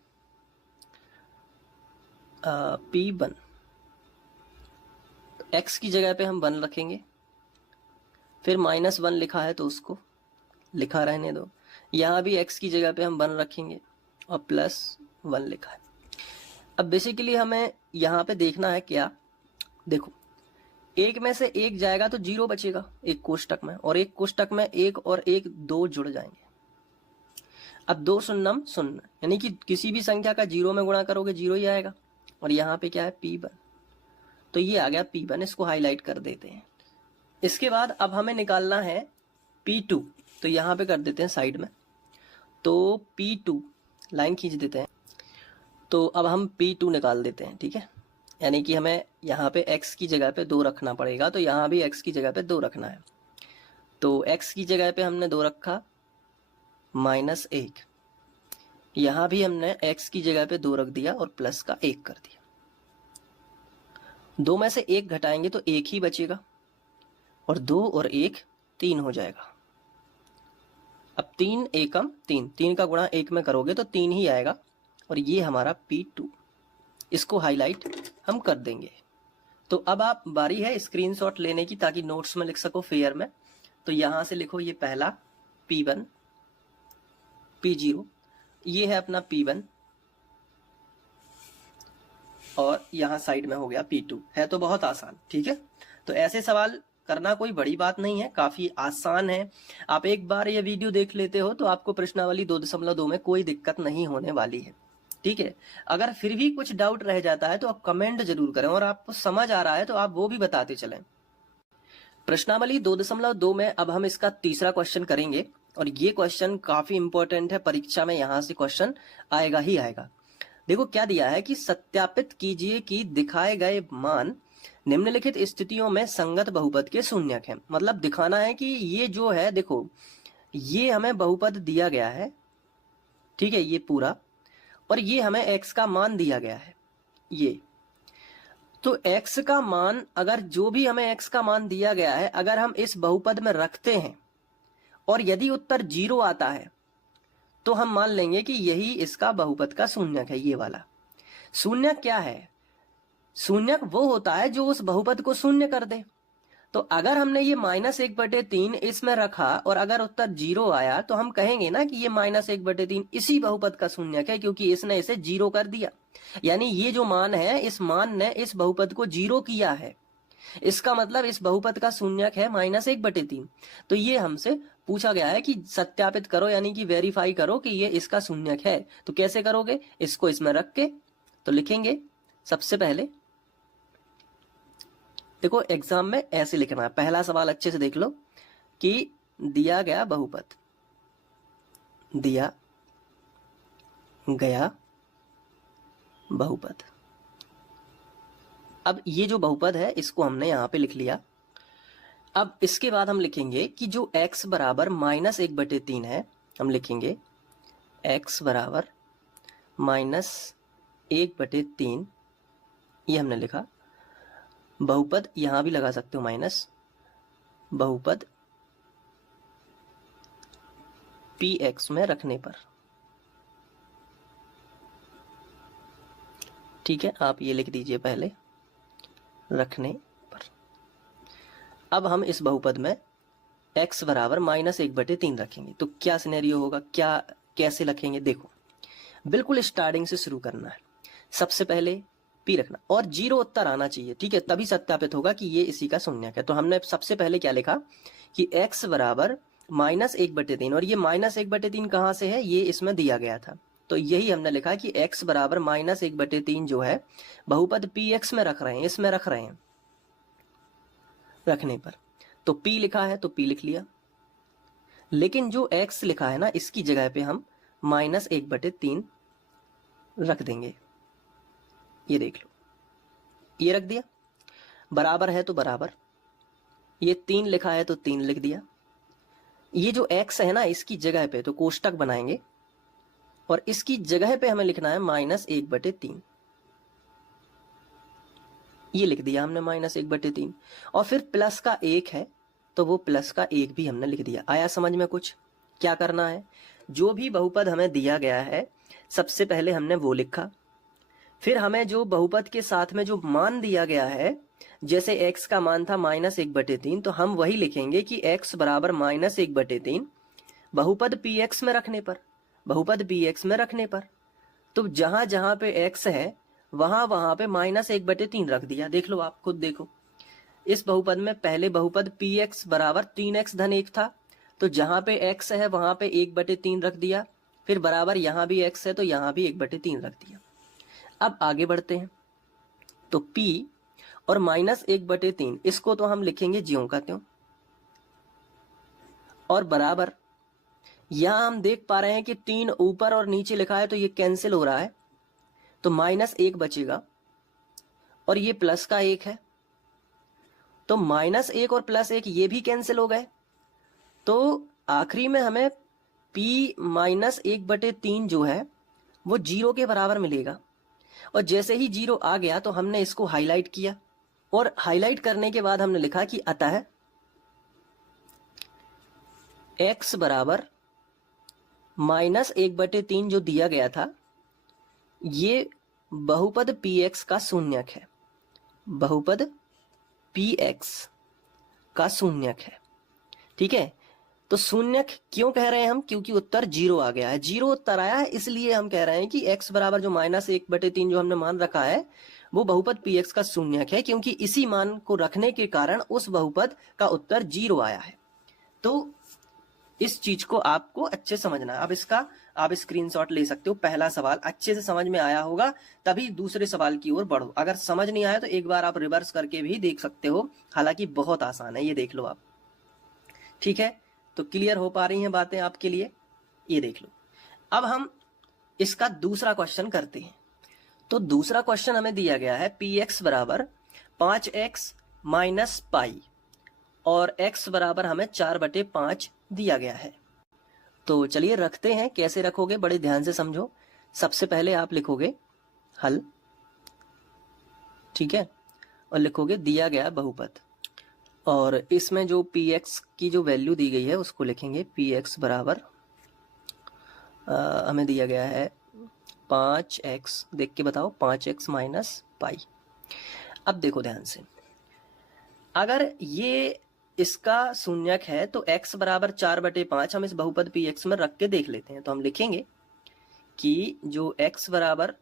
P1, x की जगह पे हम 1 रखेंगे, फिर -1 लिखा है तो उसको लिखा रहने दो। यहाँ भी x की जगह पे हम 1 रखेंगे और +1 लिखा है। अब बेसिकली हमें यहाँ पे देखना है क्या, देखो, 1 में से 1 जाएगा तो 0 बचेगा एक कोष्टक में, और एक कोष्टक में 1 और 1 2 जुड़ जाएंगे। अब 2 शून्यम शून्य, यानी कि किसी भी संख्या का 0 में गुणा करोगे 0 ही आएगा, और यहाँ पे क्या है, P1, तो ये आ गया P1। इसको हाईलाइट कर देते हैं। इसके बाद अब हमें निकालना है P2, तो यहाँ पे कर देते हैं साइड में, तो P2 लाइन खींच देते हैं, तो अब हम P2 निकाल देते हैं, ठीक है। यानी कि हमें यहाँ पे x की जगह पे 2 रखना पड़ेगा, तो यहाँ भी x की जगह पे 2 रखना है, तो x की जगह पे हमने 2 रखा, -1, यहाँ भी हमने x की जगह पे 2 रख दिया और प्लस का 1 कर दिया। 2 में से 1 घटाएंगे तो 1 ही बचेगा, और 2 और 1 3 हो जाएगा। अब 3 एकम 3, 3 का गुणा 1 में करोगे तो 3 ही आएगा, और ये हमारा P2। इसको हाईलाइट हम कर देंगे। तो अब आप बारी है स्क्रीनशॉट लेने की, ताकि नोट्स में लिख सको फेयर में। तो यहाँ से लिखो, ये पहला P1, P0, ये है अपना P1, और यहाँ साइड में हो गया P2। है तो बहुत आसान, ठीक है। तो ऐसे सवाल करना कोई बड़ी बात नहीं है, काफी आसान है। आप एक बार ये वीडियो देख लेते हो तो आपको प्रश्नावली 2.2 में कोई दिक्कत नहीं होने वाली है, ठीक है। अगर फिर भी कुछ डाउट रह जाता है तो आप कमेंट जरूर करें, और आपको समझ आ रहा है तो आप वो भी बताते चलें। प्रश्नावली 2.2 में अब हम इसका तीसरा क्वेश्चन करेंगे, और ये क्वेश्चन काफी इंपॉर्टेंट है, परीक्षा में यहां से क्वेश्चन आएगा ही आएगा। देखो क्या दिया है कि सत्यापित कीजिए कि दिखाए गए मान निम्नलिखित स्थितियों में संगत बहुपद के शून्यक हैं। मतलब दिखाना है कि ये जो है, देखो ये हमें बहुपद दिया गया है, ठीक है, ये पूरा, और ये हमें x का मान दिया गया है ये। तो x का मान, अगर जो भी हमें x का मान दिया गया है, अगर हम इस बहुपद में रखते हैं और यदि उत्तर 0 आता है तो हम मान लेंगे कि यही इसका बहुपद का शून्यक है, ये वाला। शून्यक क्या है? शून्यक वो होता है जो उस बहुपद को शून्य कर दे। तो अगर हमने ये -1/3 इसमें रखा और अगर उत्तर 0 आया तो हम कहेंगे ना कि ये -1/3 इसी बहुपद का शून्यक है, क्योंकि इसने इसे 0 कर दिया। यानी ये जो मान है, इस मान ने इस बहुपद को 0 किया है। इसका मतलब इस बहुपद का शून्यक है -1/3। तो ये हमसे पूछा गया है कि सत्यापित करो, यानी कि वेरीफाई करो कि ये इसका शून्यक है। तो कैसे करोगे? इसको इसमें रख के तो लिखेंगे सबसे पहले, देखो एग्जाम में ऐसे लिखना है। पहला सवाल अच्छे से देख लो कि दिया गया बहुपद, दिया गया बहुपद। अब ये जो बहुपद है इसको हमने यहां पे लिख लिया। अब इसके बाद हम लिखेंगे कि जो x बराबर -1/3 है, हम लिखेंगे x बराबर -1/3, ये हमने लिखा। बहुपद यहां भी लगा सकते हो माइनस, बहुपद px में रखने पर, ठीक है, आप ये लिख दीजिए पहले, रखने पर। अब हम इस बहुपद में x बराबर -1/3 रखेंगे। तो क्या सिनेरियो होगा, क्या कैसे रखेंगे? देखो बिल्कुल स्टार्टिंग से शुरू करना है। सबसे पहले p रखना और 0 उत्तर आना चाहिए, ठीक है, तभी सत्यापित होगा कि ये इसी का शून्यक है। तो हमने सबसे पहले क्या लिखा कि x बराबर -1/3, और ये -1/3 कहां से है? ये इसमें दिया गया था। तो यही हमने लिखा कि x बराबर -1/3 जो है बहुपद px में रख रहे हैं, इसमें रख रहे हैं, रखने पर। तो p लिखा है तो p लिख लिया, लेकिन जो x लिखा है ना, इसकी जगह पे हम -1/3 रख देंगे। ये देख लो, ये रख दिया। बराबर है तो बराबर, ये 3 लिखा है तो 3 लिख दिया। ये जो x है ना, इसकी जगह पे तो कोष्टक बनाएंगे और इसकी जगह पे हमें लिखना है -1/3। ये लिख दिया हमने -1/3, और फिर प्लस का 1 है तो वो प्लस का 1 भी हमने लिख दिया। आया समझ में कुछ? क्या करना है, जो भी बहुपद हमें दिया गया है सबसे पहले हमने वो लिखा, फिर हमें जो बहुपद के साथ में जो मान दिया गया है, जैसे x का मान था -1/3, तो हम वही लिखेंगे कि x बराबर -1/3 बहुपद px में रखने पर, बहुपद px में रखने पर। तो जहां जहां पे x है वहां वहां पे -1/3 रख दिया। देख लो, आप खुद देखो, इस बहुपद में पहले बहुपद px बराबर 3x धन 1 था, तो जहां पे x है वहां पे 1/3 रख दिया। फिर बराबर यहां भी x है तो यहां भी 1/3 रख दिया। अब आगे बढ़ते हैं, तो p और -1/3 इसको तो हम लिखेंगे ज्यों का त्यों, और बराबर यहां हम देख पा रहे हैं कि 3 ऊपर और नीचे लिखा है तो ये कैंसिल हो रहा है, तो -1 बचेगा, और ये प्लस का 1 है तो -1 और +1 ये भी कैंसिल हो गए। तो आखिरी में हमें p -1/3 जो है वो 0 के बराबर मिलेगा। और जैसे ही 0 आ गया तो हमने इसको हाईलाइट किया, और हाईलाइट करने के बाद हमने लिखा कि अतः x बराबर -1/3 जो दिया गया था ये बहुपद px का शून्यक है, बहुपद px का शून्यक है, ठीक है। तो शून्यक क्यों कह रहे हैं हम? क्योंकि उत्तर 0 आ गया है, 0 उत्तर आया है, इसलिए हम कह रहे हैं कि x बराबर जो -1/3 जो हमने मान रखा है वो बहुपद px का शून्यक है, क्योंकि इसी मान को रखने के कारण उस बहुपद का उत्तर 0 आया है। तो इस चीज को आपको अच्छे समझना है। अब इसका आप स्क्रीनशॉट ले सकते हो। पहला सवाल अच्छे से समझ में आया होगा, तभी दूसरे सवाल की ओर बढ़ो। अगर समझ नहीं आया तो एक बार आप रिवर्स करके भी देख सकते हो, हालांकि बहुत आसान है, ये देख लो आप। ठीक है, तो क्लियर हो पा रही हैं बातें आपके लिए? ये देख लो। अब हम इसका दूसरा क्वेश्चन करते हैं। तो दूसरा क्वेश्चन हमें दिया गया है px बराबर 5x माइनस पाई और x बराबर हमें 4/5 दिया गया है। तो चलिए रखते हैं। कैसे रखोगे, बड़े ध्यान से समझो। सबसे पहले आप लिखोगे हल, ठीक है, और लिखोगे दिया गया बहुपद, और इसमें जो px की जो वैल्यू दी गई है उसको लिखेंगे px बराबर हमें दिया गया है 5x, देख के बताओ, 5x माइनस पाई। अब देखो ध्यान से, अगर ये इसका शून्यक है तो x बराबर 4/5 हम इस बहुपद px में रख के देख लेते हैं। तो हम लिखेंगे कि जो x बराबर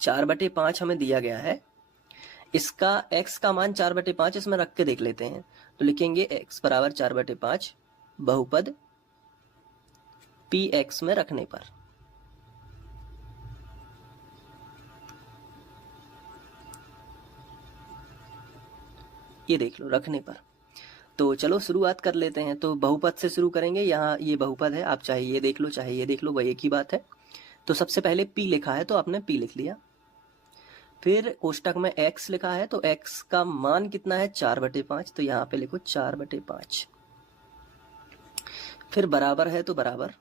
4/5 हमें दिया गया है, इसका x का मान 4/5 इसमें रख के देख लेते हैं। तो लिखेंगे x बराबर 4/5 बहुपद px में रखने पर। ये देख लो, रखने पर। तो चलो शुरुआत कर लेते हैं। तो बहुपद से शुरू करेंगे। यहाँ ये बहुपद है, आप चाहे ये देख लो चाहे ये देख लो, वह एक ही बात है। तो सबसे पहले p लिखा है तो आपने p लिख लिया। फिर कोष्टक में x लिखा है तो x का मान कितना है 4/5, तो यहाँ पे लिखो 4/5। फिर बराबर है तो बराबर,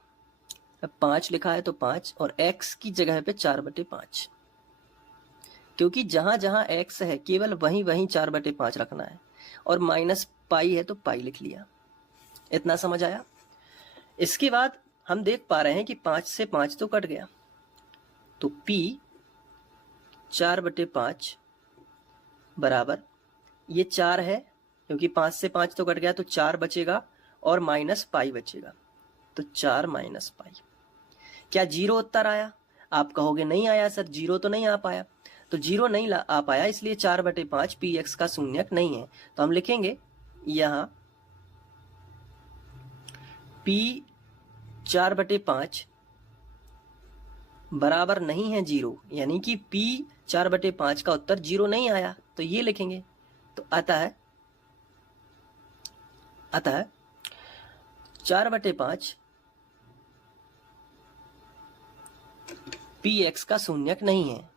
5 लिखा है तो 5 और x की जगह पे 4/5, क्योंकि जहां जहां x है केवल वहीं वहीं 4/5 रखना है। और माइनस पाई है तो पाई लिख लिया। इतना समझ आया? इसके बाद हम देख पा रहे हैं कि 5 से 5 तो कट गया, तो p 4/5 बराबर, ये 4 है क्योंकि 5 से 5 तो कट गया तो 4 बचेगा और माइनस पाई बचेगा, तो 4 माइनस पाई। क्या 0 उत्तर आया? आप कहोगे नहीं आया सर, 0 तो नहीं आ पाया। तो 0 नहीं आ पाया, इसलिए 4/5 px का शून्यक नहीं है। तो हम लिखेंगे यहां p 4/5 बराबर नहीं है 0, यानी कि p 4/5 का उत्तर 0 नहीं आया। तो ये लिखेंगे, तो अतः 4/5 px का शून्यक नहीं है।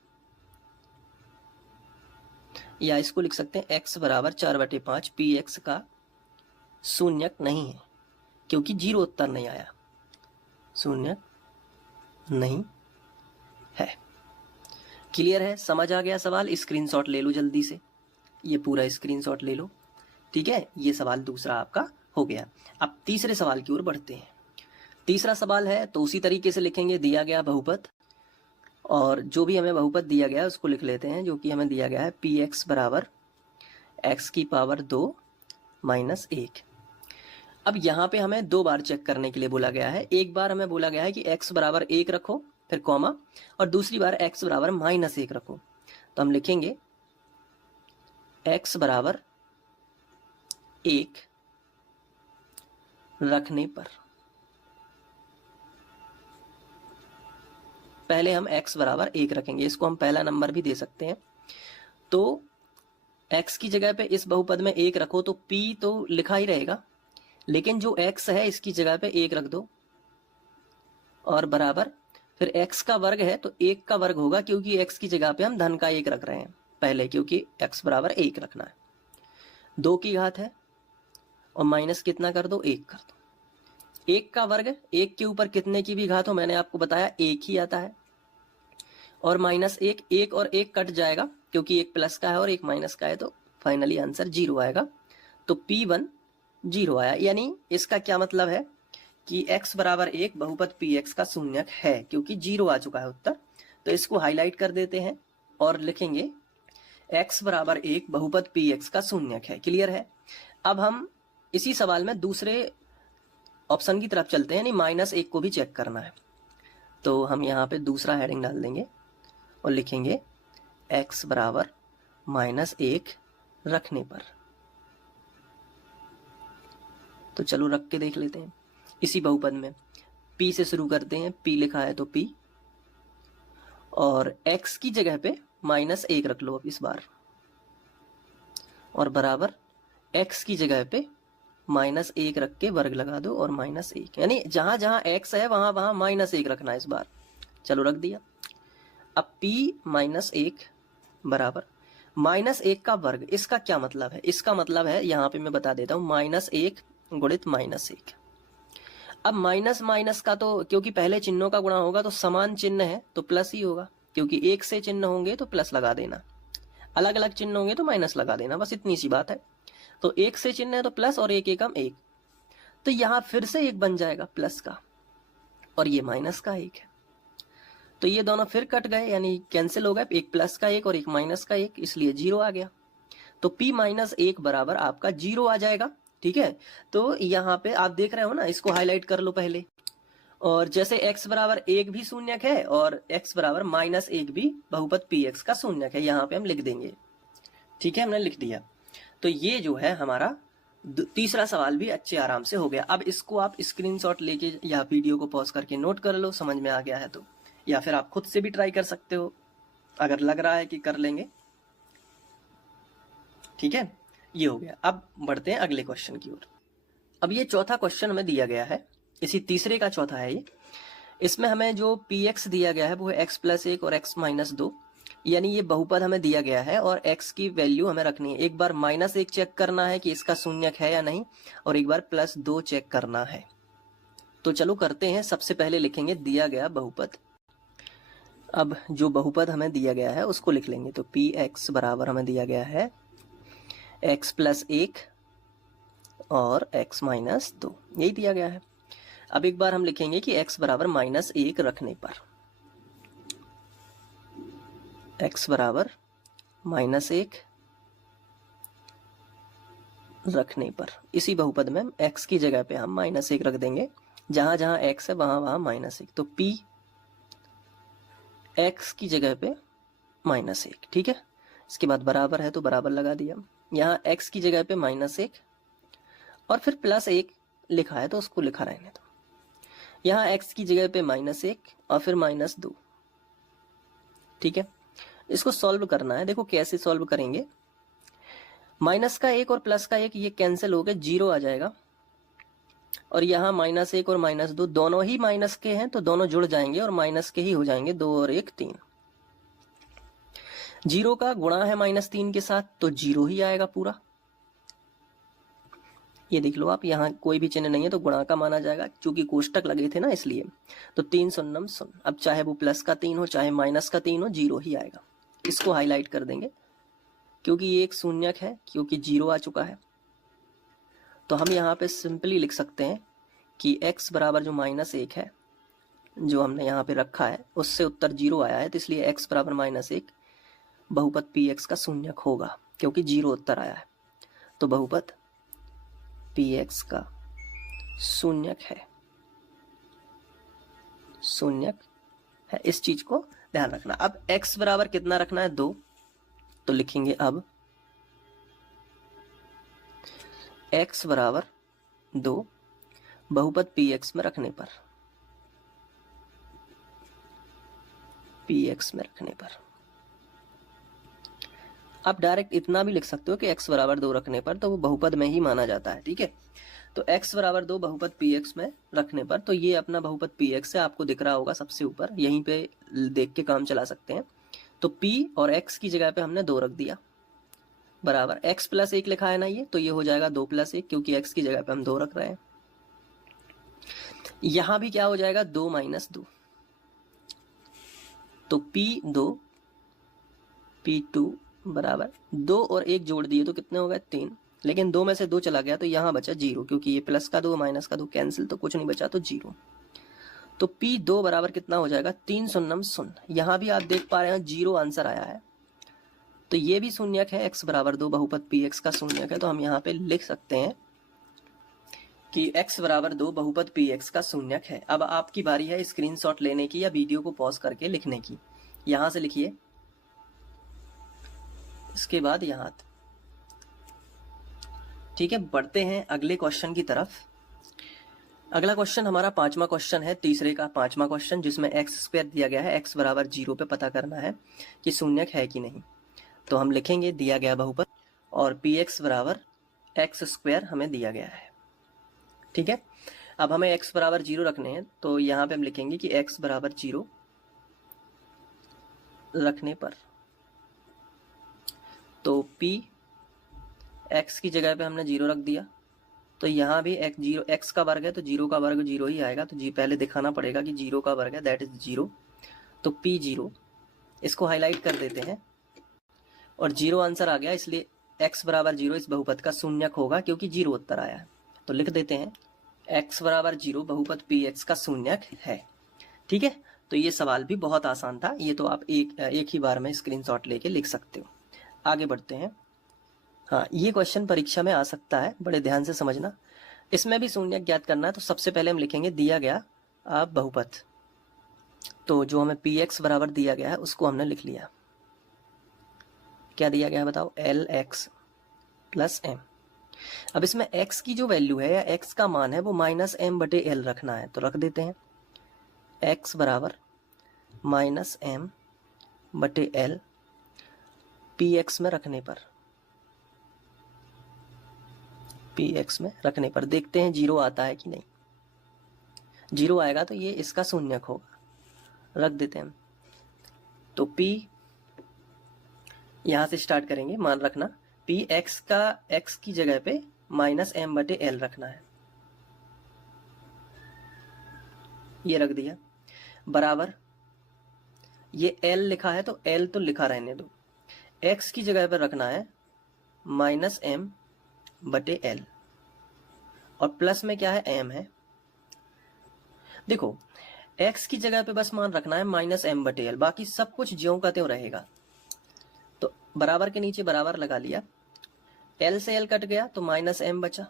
या इसको लिख सकते हैं x बराबर 4/5 px का शून्यक नहीं है, क्योंकि 0 उत्तर नहीं आया, शून्यक नहीं है। क्लियर है? समझ आ गया सवाल? स्क्रीनशॉट ले लो जल्दी से, ये पूरा स्क्रीनशॉट ले लो। ठीक है, ये सवाल दूसरा आपका हो गया। अब तीसरे सवाल की ओर बढ़ते हैं। तीसरा सवाल है तो उसी तरीके से लिखेंगे, दिया गया बहुपद, और जो भी हमें बहुपद दिया गया है उसको लिख लेते हैं। जो कि हमें दिया गया है px बराबर x की पावर 2 माइनस 1। अब यहाँ पे हमें 2 बार चेक करने के लिए बोला गया है। एक बार हमें बोला गया है कि x बराबर 1 रखो, फिर कॉमा, और दूसरी बार x बराबर -1 रखो। तो हम लिखेंगे x बराबर 1 रखने पर, पहले हम x बराबर 1 रखेंगे, इसको हम पहला नंबर भी दे सकते हैं। तो x की जगह पे इस बहुपद में 1 रखो तो p तो लिखा ही रहेगा, लेकिन जो x है इसकी जगह पे 1 रख दो, और बराबर, फिर x का वर्ग है तो 1 का वर्ग होगा, क्योंकि x की जगह पे हम धन का 1 रख रहे हैं पहले, क्योंकि x बराबर 1 रखना है। 2 की घात है और माइनस कितना कर दो, 1 कर दो। 1 का वर्ग, 1 के ऊपर कितने की भी घात हो, मैंने आपको बताया 1 ही आता है। और -1, 1 और 1 कट जाएगा, क्योंकि 1 प्लस का है और 1 माइनस का है, तो फाइनली आंसर 0 आएगा। तो P1 0 आया। यानी इसका क्या मतलब है कि x बराबर 1 बहुपद px का शून्यक है, क्योंकि 0 आ चुका है उत्तर। तो इसको हाईलाइट कर देते हैं और लिखेंगे x बराबर 1 बहुपद px का शून्यक है। क्लियर है? अब हम इसी सवाल में दूसरे ऑप्शन की तरफ चलते हैं, यानी -1 को भी चेक करना है। तो हम यहाँ पे दूसरा हेडिंग डाल देंगे और लिखेंगे x बराबर -1 रखने पर। तो चलो रख के देख लेते हैं। इसी बहुपद में p से शुरू करते हैं, p लिखा है तो p, और x की जगह पे -1 रख लो अब इस बार, और बराबर x की जगह पे -1 रख के वर्ग लगा दो और -1, यानी जहां जहां x है वहां वहां -1 रखना है इस बार। चलो रख दिया। अब p -1 बराबर -1 का वर्ग। इसका क्या मतलब है? इसका मतलब है, यहां पे मैं बता देता हूं, -1 गुणित -1। अब माइनस माइनस का तो, क्योंकि पहले चिन्हों का गुणा होगा तो समान चिन्ह है तो प्लस ही होगा, क्योंकि एक से चिन्ह होंगे तो प्लस लगा देना, अलग अलग चिन्ह होंगे तो माइनस लगा देना, बस इतनी सी बात है। तो एक से चिन्ह है तो प्लस, और एक एकम एक, तो यहां फिर से एक बन जाएगा प्लस का, और ये माइनस का एक है, तो ये दोनों फिर कट गए, यानी कैंसिल हो गए, एक प्लस का एक और एक माइनस का एक, इसलिए 0 आ गया। तो p -1 बराबर आपका 0 आ जाएगा। ठीक है, तो यहाँ पे आप देख रहे हो ना, इसको हाईलाइट कर लो पहले। और जैसे x बराबर 1 भी शून्यक है और x बराबर -1 भी बहुपद px का शून्यक है, यहाँ पे हम लिख देंगे। ठीक है, हमने लिख दिया। तो ये जो है हमारा तीसरा सवाल भी अच्छे आराम से हो गया। अब इसको आप स्क्रीनशॉट लेके या वीडियो को पॉज करके नोट कर लो, समझ में आ गया है तो, या फिर आप खुद से भी ट्राई कर सकते हो अगर लग रहा है कि कर लेंगे। ठीक है, ये हो गया। अब बढ़ते हैं अगले क्वेश्चन की ओर। अब ये चौथा क्वेश्चन हमें दिया गया है, इसी तीसरे का चौथा है ये। इसमें हमें जो px दिया गया है वो है x + 1 और x - 2, यानी ये बहुपद हमें दिया गया है और x की वैल्यू हमें रखनी है। एक बार -1 चेक करना है कि इसका शून्यक है या नहीं, और एक बार +2 चेक करना है। तो चलो करते हैं। सबसे पहले लिखेंगे दिया गया बहुपद। अब जो बहुपद हमें दिया गया है उसको लिख लेंगे। तो px बराबर हमें दिया गया है x + 1 और x - 2, यही दिया गया है। अब एक बार हम लिखेंगे कि x बराबर -1 रखने पर, x बराबर -1 रखने पर, इसी बहुपद में x की जगह पे हम -1 रख देंगे, जहां जहां x है वहां वहां -1। तो p x की जगह पे -1, ठीक है। इसके बाद बराबर है तो बराबर लगा दिया, यहाँ x की जगह पे -1 और फिर +1 लिखा है तो उसको लिखा रहने दो। यहाँ x की जगह पे -1 और फिर -2, ठीक है। इसको सॉल्व करना है। देखो कैसे सॉल्व करेंगे। माइनस का 1 और प्लस का 1 ये कैंसिल हो गए, 0 आ जाएगा, और यहाँ -1 और -2 दोनों ही माइनस के हैं तो दोनों जुड़ जाएंगे और माइनस के ही हो जाएंगे। 2 और 1 3। 0 का गुणा है -3 के साथ तो 0 ही आएगा पूरा। ये देख लो आप, यहाँ कोई भी चिन्ह नहीं है तो गुणा का माना जाएगा, क्योंकि कोष्टक लगे थे ना इसलिए। तो 3 शून्यम शून्य। अब चाहे वो प्लस का 3 हो चाहे माइनस का 3 हो, 0 ही आएगा। इसको हाईलाइट कर देंगे क्योंकि ये एक शून्यक है, क्योंकि 0 आ चुका है। तो हम यहाँ पे सिंपली लिख सकते हैं कि x बराबर जो -1 है जो हमने यहाँ पे रखा है उससे उत्तर 0 आया है, तो इसलिए x बराबर -1 बहुपद px का शून्यक होगा, क्योंकि 0 उत्तर आया है। तो बहुपद px का शून्यक है, इस चीज को ध्यान रखना। अब x बराबर कितना रखना है? 2। तो लिखेंगे अब x बराबर 2 बहुपद px में रखने पर, आप डायरेक्ट इतना भी लिख सकते हो कि x बराबर 2 रखने पर, तो वो बहुपद में ही माना जाता है। ठीक है, तो x बराबर 2 बहुपद px में रखने पर, तो ये अपना बहुपद px है, आपको दिख रहा होगा सबसे ऊपर, यहीं पे देख के काम चला सकते हैं। तो p और x की जगह पे हमने 2 रख दिया, बराबर x + 1 लिखा है ना ये, तो ये हो जाएगा 2 + 1, क्योंकि x की जगह पे हम 2 रख रहे हैं। यहां भी क्या हो जाएगा? 2 - 2, तो p2 बराबर 2 और 1 जोड़ दिए तो कितने हो गए? 3, लेकिन 2 में से 2 चला गया तो यहाँ बचा 0, क्योंकि ये प्लस का 2 माइनस का 2 कैंसिल, तो कुछ नहीं बचा तो 0। तो p2 बराबर कितना हो जाएगा? 3 शून्यम शून्य। यहाँ भी आप देख पा रहे हैं 0 आंसर आया है, तो ये भी शून्यक है। x बराबर 2 बहुपद px का शून्यक है, तो हम यहाँ पे लिख सकते हैं कि x बराबर 2 बहुपद px का शून्यक है। अब आपकी बारी है स्क्रीनशॉट लेने की या वीडियो को पॉज करके लिखने की। यहाँ से लिखिए इसके बाद यहाँ। ठीक है, बढ़ते हैं अगले क्वेश्चन की तरफ। अगला क्वेश्चन हमारा पांचवा क्वेश्चन है, तीसरे का पांचवा क्वेश्चन, जिसमें एक्स स्क्वायर दिया गया है, एक्स बराबर 0 पे पता करना है कि शून्यक है कि नहीं। तो हम लिखेंगे दिया गया बहुपद और पी एक्स बराबर एक्स स्क्वायर हमें दिया गया है। ठीक है, अब हमें एक्स बराबर 0 रखने हैं, तो यहाँ पे हम लिखेंगे कि एक्स बराबर 0 रखने पर, तो पी एक्स की जगह पे हमने 0 रख दिया, तो यहाँ भी एक्स 0, एक्स का वर्ग है तो 0 का वर्ग 0 ही आएगा, तो जी पहले दिखाना पड़ेगा कि 0 का वर्ग है, दैट इज 0। तो पी 0, इसको हाईलाइट कर देते हैं और 0 आंसर आ गया, इसलिए एक्स बराबर 0 इस बहुपद का शून्यक होगा, क्योंकि 0 उत्तर आया है। तो लिख देते हैं एक्स बराबर 0 बहुपद पी एक्स का शून्यक है। ठीक है, तो ये सवाल भी बहुत आसान था, ये तो आप एक ही बार में स्क्रीनशॉट लेके लिख सकते हो। आगे बढ़ते हैं। हाँ, ये क्वेश्चन परीक्षा में आ सकता है, बड़े ध्यान से समझना। इसमें भी शून्यक ज्ञात करना है, तो सबसे पहले हम लिखेंगे दिया गया बहुपद। तो जो हमें पी एक्स बराबर दिया गया है उसको हमने लिख लिया। क्या दिया गया है बताओ, एल एक्स प्लस एम। अब इसमें x की जो वैल्यू है या x का मान है वो माइनस एम बटे एल रखना है, तो रख देते हैं x बराबर माइनस एम बटे एल पी एक्स में रखने पर, पी एक्स में रखने पर देखते हैं 0 आता है कि नहीं। 0 आएगा तो ये इसका शून्यक होगा, रख देते हैं हम। तो p यहां से स्टार्ट करेंगे, मान रखना पी एक्स का x की जगह पे माइनस एम बटे एल रखना है, ये रख दिया, बराबर ये l लिखा है तो l तो लिखा रहने दो, x की जगह पर रखना है माइनस एम बटे एल, और प्लस में क्या है, m है। देखो x की जगह पे बस मान रखना है माइनस एम बटे एल, बाकी सब कुछ ज्यों का त्यों रहेगा। तो बराबर के नीचे बराबर लगा लिया, l से l कट गया तो माइनस एम बचा,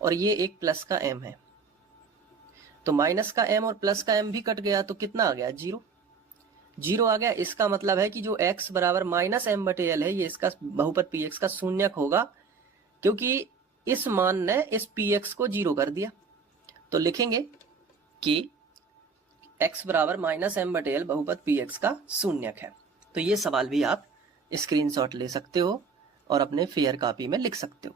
और ये एक प्लस का m है, तो माइनस का m और प्लस का m भी कट गया, तो कितना आ गया, 0। 0 आ गया, इसका मतलब है कि जो x बराबर माइनस एम बटे एल है, ये इसका बहुपद पी एक्स का शून्यक होगा, क्योंकि इस मान ने इस पी एक्स को 0 कर दिया। तो लिखेंगे कि x बराबर माइनस एम बटे एल बहुपद पी एक्स का शून्यक है। तो ये सवाल भी आप स्क्रीनशॉट ले सकते हो और अपने फेयर कॉपी में लिख सकते हो।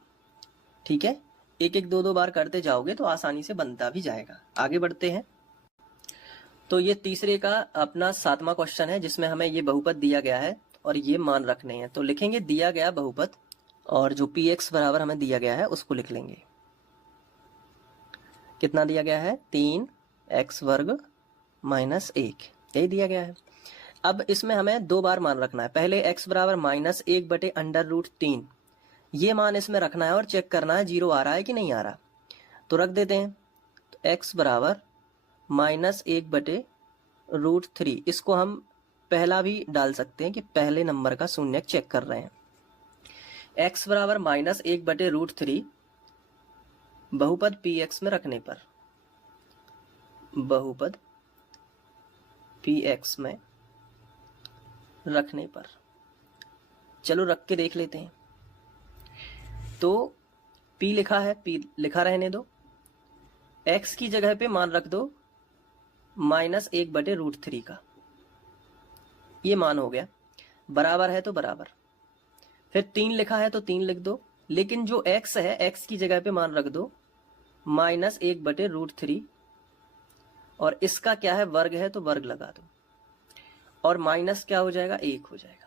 ठीक है, एक एक दो बार करते जाओगे तो आसानी से बनता भी जाएगा। आगे बढ़ते हैं। तो ये तीसरे का अपना 7वां क्वेश्चन है, जिसमें हमें ये बहुपद दिया गया है और ये मान रखने हैं। तो लिखेंगे दिया गया बहुपद और जो पी एक्स बराबर हमें दिया गया है उसको लिख लेंगे। कितना दिया गया है, 3x वर्ग माइनस 1, यही दिया गया है। अब इसमें हमें 2 बार मान रखना है। पहले x बराबर माइनस 1 बटे अंडर रूट 3, ये मान इसमें रखना है और चेक करना है 0 आ रहा है कि नहीं आ रहा। तो रख देते हैं, तो x बराबर माइनस 1 बटे रूट 3, इसको हम पहला भी डाल सकते हैं कि पहले नंबर का शून्यक चेक कर रहे हैं। x बराबर माइनस 1 बटे रूट 3 बहुपद पी एक्स में रखने पर, बहुपद पी एक्स में रखने पर, चलो रख के देख लेते हैं। तो p लिखा है, p लिखा रहने दो, x की जगह पे मान रख दो माइनस 1 बटे रूट 3 का, ये मान हो गया, बराबर है तो बराबर, फिर 3 लिखा है तो 3 लिख दो, लेकिन जो x है x की जगह पे मान रख दो माइनस 1 बटे रूट 3, और इसका क्या है, वर्ग है तो वर्ग लगा दो, और माइनस क्या हो जाएगा, 1 हो जाएगा।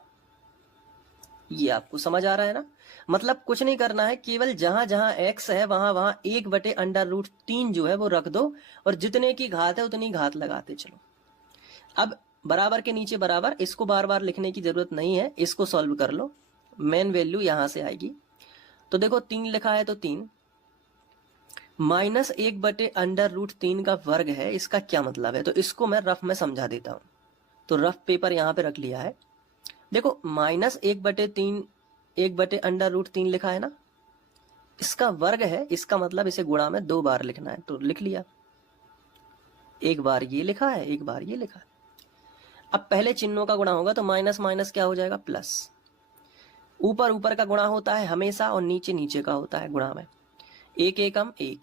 ये आपको समझ आ रहा है ना। मतलब कुछ नहीं करना है, केवल जहां जहां x है वहां वहां 1 बटे अंडर रूट 3 जो है वो रख दो, और जितने की घात है उतनी घात लगाते चलो। अब बराबर के नीचे बराबर, इसको बार बार लिखने की जरूरत नहीं है, इसको सॉल्व कर लो, मेन वैल्यू यहां से आएगी। तो देखो 3 लिखा है तो 3, माइनस 1 बटे अंडर रूट 3 का वर्ग है, इसका क्या मतलब है, तो इसको मैं रफ में समझा देता हूं। तो रफ पेपर यहां पे रख लिया है। देखो माइनस 1 बटे 3, 1 बटे अंडर रूट 3 लिखा है ना, इसका वर्ग है, इसका मतलब इसे गुणा में 2 बार लिखना है, तो लिख लिया। एक बार ये लिखा है, एक बार ये लिखा है। अब पहले चिन्हों का गुणा होगा तो माइनस माइनस क्या हो जाएगा, प्लस, ऊपर ऊपर का गुणा होता है हमेशा और नीचे नीचे का होता है गुणा में। एक एकम एक।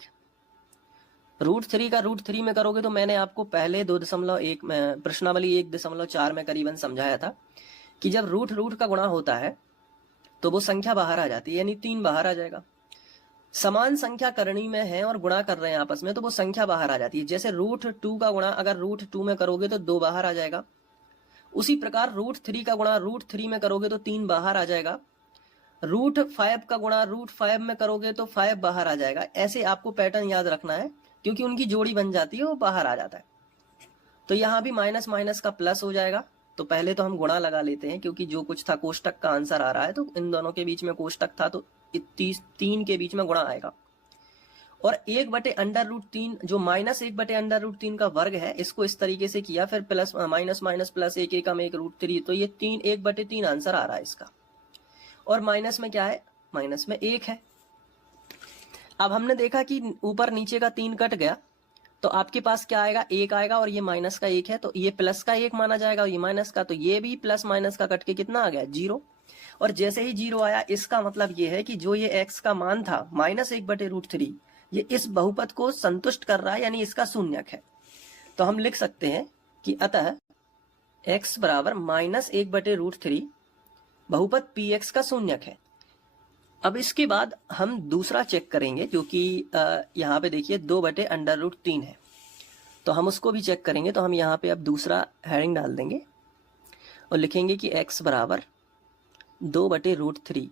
√3 का √3 में करोगे तो मैंने आपको पहले 2.1 में प्रश्नावली 1.4 में करीबन समझाया था कि जब रूट का गुणा होता है तो वो संख्या बाहर आ जाती है, यानी 3 बाहर आ जाएगा। समान संख्या करनी में है और गुणा कर रहे हैं आपस में तो वो संख्या बाहर आ जाती है। जैसे √2 का गुणा अगर √2 में करोगे तो 2 बाहर आ जाएगा। उसी प्रकार √3 का गुणा √3 में करोगे तो 3 बाहर आ जाएगा। √5 का गुणा √5 में करोगे तो 5 बाहर आ जाएगा। ऐसे आपको पैटर्न याद रखना है क्योंकि उनकी जोड़ी बन जाती है, वो बाहर आ जाता है। तो यहाँ भी माइनस माइनस का प्लस हो जाएगा। तो पहले तो हम गुणा लगा लेते हैं क्योंकि जो कुछ था कोष्टक का आंसर आ रहा है, तो इन दोनों के बीच में कोष्टक था तो 3 के बीच में गुणा आएगा। और 1/√3 जो -1/√3 का वर्ग है, इसको इस तरीके से किया, फिर प्लस माइनस माइनस प्लस 1 एकम 1 √3, तो ये 1/3 आंसर आ रहा है इसका। और माइनस में क्या है, माइनस में 1 है। अब हमने देखा कि ऊपर नीचे का 3 कट गया तो आपके पास क्या आएगा, 1 आएगा, और ये माइनस का 1 है तो ये प्लस का 1 माना जाएगा और ये माइनस का, तो ये भी प्लस माइनस का कट के कितना आ गया, 0। और जैसे ही 0 आया, इसका मतलब ये है कि जो ये x का मान था -1/√3, ये इस बहुपद को संतुष्ट कर रहा है, यानी इसका शून्यक है। तो हम लिख सकते हैं कि अतः x बराबर -1/√3 बहुपद px का शून्यक है। अब इसके बाद हम दूसरा चेक करेंगे जो कि यहाँ पे देखिए 2/√3 है, तो हम उसको भी चेक करेंगे। तो हम यहाँ पे अब दूसरा हेडिंग डाल देंगे और लिखेंगे कि x बराबर 2/√3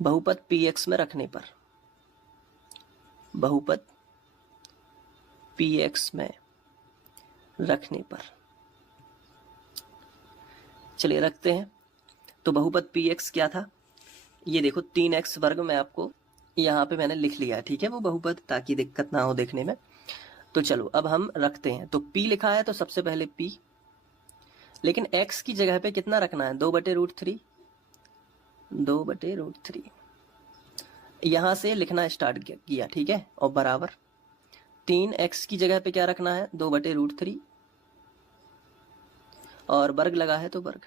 बहुपद px में रखने पर, बहुपद px में रखने पर, चलिए रखते हैं। तो बहुपद px क्या था, ये देखो 3x वर्ग में आपको यहाँ पे मैंने लिख लिया, ठीक है, वो बहुपद, ताकि दिक्कत ना हो देखने में। तो चलो अब हम रखते हैं। तो p लिखा है तो सबसे पहले p, लेकिन x की जगह पे कितना रखना है, 2/√3, 2/√3 यहाँ से लिखना स्टार्ट किया, ठीक है। और बराबर 3x की जगह पे क्या रखना है, 2/√3, और वर्ग लगा है तो वर्ग,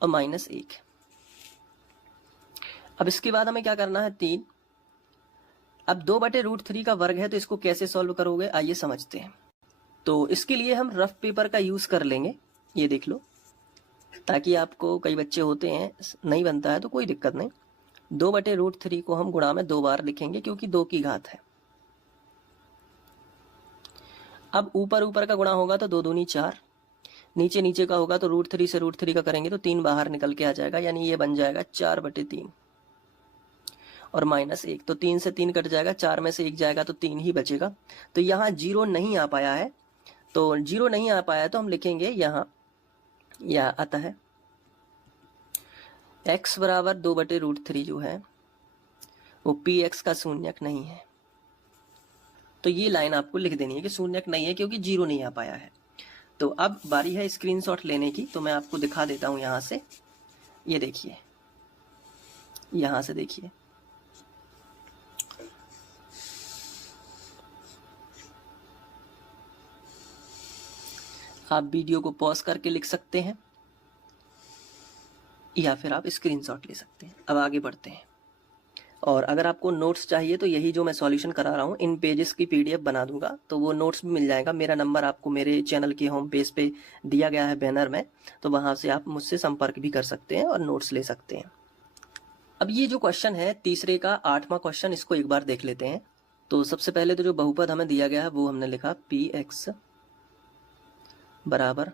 और -1। अब इसके बाद हमें क्या करना है, 3। अब 2/√3 का वर्ग है तो इसको कैसे सॉल्व करोगे, आइए समझते हैं। तो इसके लिए हम रफ पेपर का यूज कर लेंगे, ये देख लो, ताकि आपको, कई बच्चे होते हैं नहीं बनता है तो कोई दिक्कत नहीं। 2/√3 को हम गुणा में 2 बार लिखेंगे क्योंकि 2 की घात है। अब ऊपर ऊपर का गुणा होगा तो 2 दूनी 4, नीचे नीचे का होगा तो √3 से √3 का करेंगे तो 3 बाहर निकल के आ जाएगा, यानी ये बन जाएगा 4/3 और -1। तो 3 से 3 कट जाएगा, 4 में से 1 जाएगा तो 3 ही बचेगा। तो यहाँ 0 नहीं आ पाया है, तो 0 नहीं आ पाया तो हम लिखेंगे यहाँ, या अतः x बराबर 2/√3 जो है वो px का शून्यक नहीं है। तो ये लाइन आपको लिख देनी है कि शून्यक नहीं है क्योंकि 0 नहीं आ पाया है। तो अब बारी है स्क्रीनशॉट लेने की, तो मैं आपको दिखा देता हूँ यहाँ से। ये देखिए, यहाँ से देखिए, आप वीडियो को पॉज करके लिख सकते हैं या फिर आप स्क्रीनशॉट ले सकते हैं। अब आगे बढ़ते हैं। और अगर आपको नोट्स चाहिए तो यही जो मैं सॉल्यूशन करा रहा हूँ, इन पेजेस की PDF बना दूंगा, तो वो नोट्स भी मिल जाएगा। मेरा नंबर आपको मेरे चैनल के होम पेज पे दिया गया है बैनर में, तो वहाँ से आप मुझसे संपर्क भी कर सकते हैं और नोट्स ले सकते हैं। अब ये जो क्वेश्चन है तीसरे का 8वां क्वेश्चन, इसको एक बार देख लेते हैं। तो सबसे पहले तो जो बहुपद हमें दिया गया है वो हमने लिखा px बराबर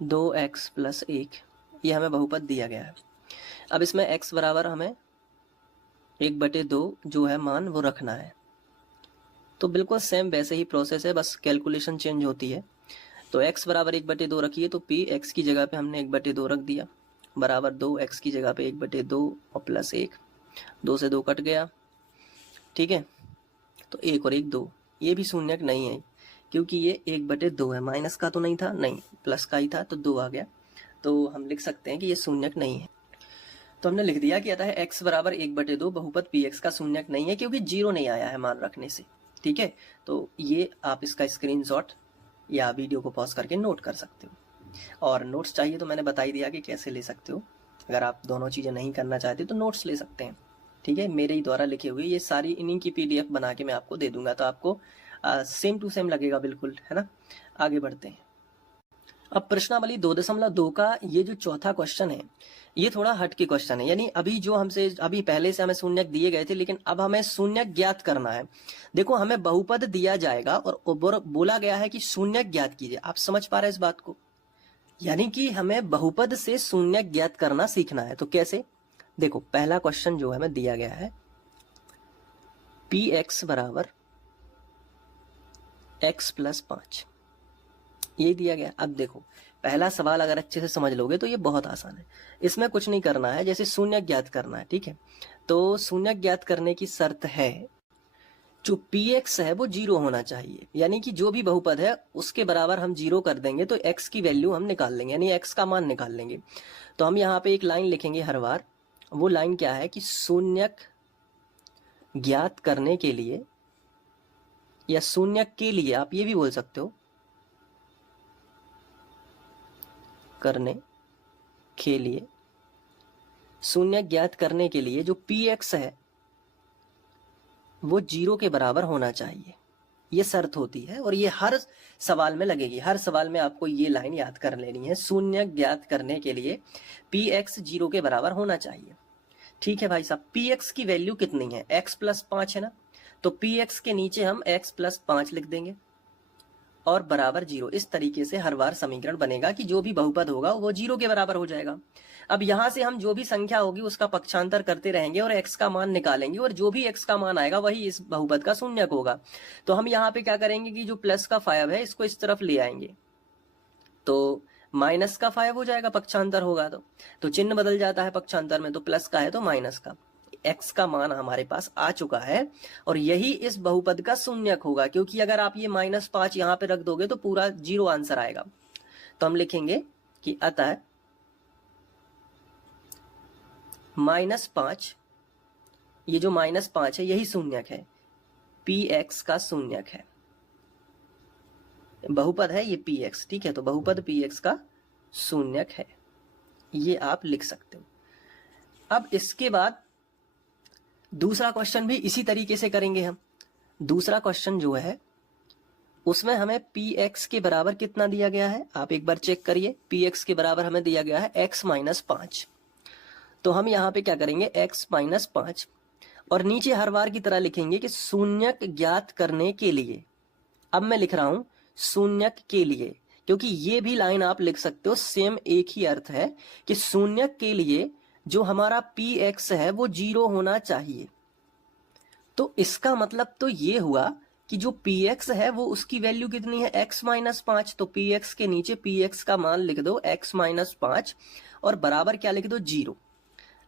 2x + 1, ये हमें बहुपद दिया गया है। अब इसमें x बराबर हमें 1/2 जो है मान वो रखना है। तो बिल्कुल सेम वैसे ही प्रोसेस है, बस कैलकुलेशन चेंज होती है। तो x बराबर 1/2 रखिए, तो px की जगह पे हमने 1/2 रख दिया, बराबर 2x की जगह पे 1/2 और +1, 2 से 2 कट गया, ठीक है। तो 1 और 1 2, ये भी शून्यक नहीं है क्योंकि ये 1/2 है, माइनस का तो नहीं था, नहीं प्लस का ही था, तो 2 आ गया। तो हम लिख सकते हैं कि ये शून्यक नहीं है। तो हमने लिख दिया कि अतः x बराबर 1/2 बहुपद px का शून्यक नहीं है क्योंकि 0 नहीं आया है मान रखने से, ठीक है। तो ये आप इसका स्क्रीनशॉट या वीडियो को पॉज करके नोट कर सकते हो। और नोट्स चाहिए तो मैंने बता ही दिया कि कैसे ले सकते हो। अगर आप दोनों चीज़ें नहीं करना चाहते तो नोट्स ले सकते हैं, ठीक है। मेरे ही द्वारा लिखे हुए ये सारी इन्हीं की PDF बना के मैं आपको दे दूंगा, तो आपको सेम टू सेम लगेगा बिल्कुल, है ना। आगे बढ़ते हैं। अब प्रश्नावली 2.2 का ये जो चौथा क्वेश्चन है ये थोड़ा हट के क्वेश्चन है। यानी अभी जो हमसे अभी पहले से हमें शून्यक दिए गए थे, लेकिन अब हमें शून्यक ज्ञात करना है। देखो हमें बहुपद दिया जाएगा और बोला गया है कि शून्यक ज्ञात कीजिए। आप समझ पा रहे हैं इस बात को? यानी कि हमें बहुपद से शून्यक ज्ञात करना सीखना है। तो कैसे? देखो पहला क्वेश्चन जो हमें दिया गया है px बराबर x + 5, ये दिया गया। अब देखो पहला सवाल अगर अच्छे से समझ लोगे तो ये बहुत आसान है। इसमें कुछ नहीं करना है, जैसे शून्यक ज्ञात करना है, ठीक है। तो शून्यक ज्ञात करने की शर्त है जो px है वो 0 होना चाहिए। यानी कि जो भी बहुपद है उसके बराबर हम 0 कर देंगे तो x की वैल्यू हम निकाल लेंगे, यानी x का मान निकाल लेंगे। तो हम यहाँ पे एक लाइन लिखेंगे हर बार। वो लाइन क्या है कि शून्यक ज्ञात करने के लिए, या शून्यक के लिए आप ये भी बोल सकते हो, करने के लिए, शून्यक ज्ञात करने के लिए जो px है वो 0 के बराबर होना चाहिए। ये शर्त होती है और ये हर सवाल में लगेगी। हर सवाल में आपको ये लाइन याद कर लेनी है, शून्यक ज्ञात करने के लिए px 0 के बराबर होना चाहिए। ठीक है भाई साहब, px की वैल्यू कितनी है? x + 5 है ना, तो px के नीचे हम x + 5 लिख देंगे और बराबर 0। इस तरीके से हर बार समीकरण बनेगा कि जो भी बहुपद होगा वो 0 के बराबर हो जाएगा। अब यहां से हम जो भी संख्या होगी उसका पक्षांतर करते रहेंगे और x का मान निकालेंगे, और जो भी x का मान आएगा वही इस बहुपद का शून्यक होगा। तो हम यहाँ पे क्या करेंगे कि जो +5 है इसको इस तरफ ले आएंगे, तो -5 हो जाएगा, पक्षांतर होगा तो चिन्ह बदल जाता है पक्षांतर में, तो प्लस का है तो माइनस का। x का मान हमारे पास आ चुका है और यही इस बहुपद का शून्यक होगा, क्योंकि अगर आप ये -5 यहाँ पे रख दोगे तो पूरा 0 आंसर आएगा। तो हम लिखेंगे कि अतः -5, ये जो -5 है यही शून्यक है, px का शून्यक है। बहुपद है ये px, ठीक है। तो बहुपद px का शून्यक है, ये आप लिख सकते हो। अब इसके बाद दूसरा क्वेश्चन भी इसी तरीके से करेंगे हम। दूसरा क्वेश्चन जो है उसमें हमें px के बराबर कितना दिया गया है, आप एक बार चेक करिए। px के बराबर हमें दिया गया है x - 5। तो हम यहाँ पे क्या करेंगे, x - 5 और नीचे हर बार की तरह लिखेंगे कि शून्यक ज्ञात करने के लिए। अब मैं लिख रहा हूं शून्यक के लिए, क्योंकि ये भी लाइन आप लिख सकते हो, सेम एक ही अर्थ है कि शून्यक के लिए जो हमारा px है वो 0 होना चाहिए। तो इसका मतलब तो ये हुआ कि जो px है वो उसकी वैल्यू कितनी है, x - 5। तो px के नीचे px का मान लिख दो x - 5 और बराबर क्या लिख दो, 0।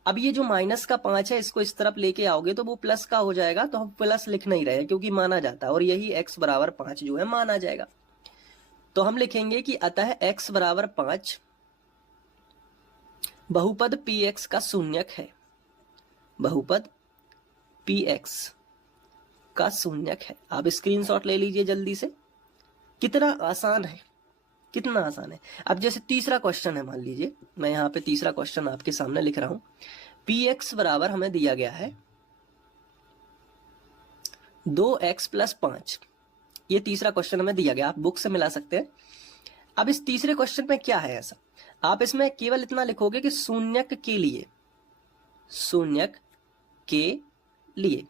अब ये जो -5 है इसको इस तरफ लेके आओगे तो वो प्लस का हो जाएगा, तो हम प्लस लिख नहीं रहे क्योंकि माना जाता है, और यही x = 5 जो है माना जाएगा। तो हम लिखेंगे कि अतः x = 5 बहुपद px का शून्यक है। बहुपद px का शून्यक है। आप स्क्रीनशॉट ले लीजिए जल्दी से। कितना आसान है, कितना आसान है। अब जैसे तीसरा क्वेश्चन है, मान लीजिए मैं यहाँ पे तीसरा क्वेश्चन आपके सामने लिख रहा हूं। px बराबर हमें दिया गया है 2x + 5। ये तीसरा क्वेश्चन हमें दिया गया, आप बुक से मिला सकते हैं। अब इस तीसरे क्वेश्चन में क्या है ऐसा, आप इसमें केवल इतना लिखोगे कि शून्यक के लिए, शून्यक के लिए,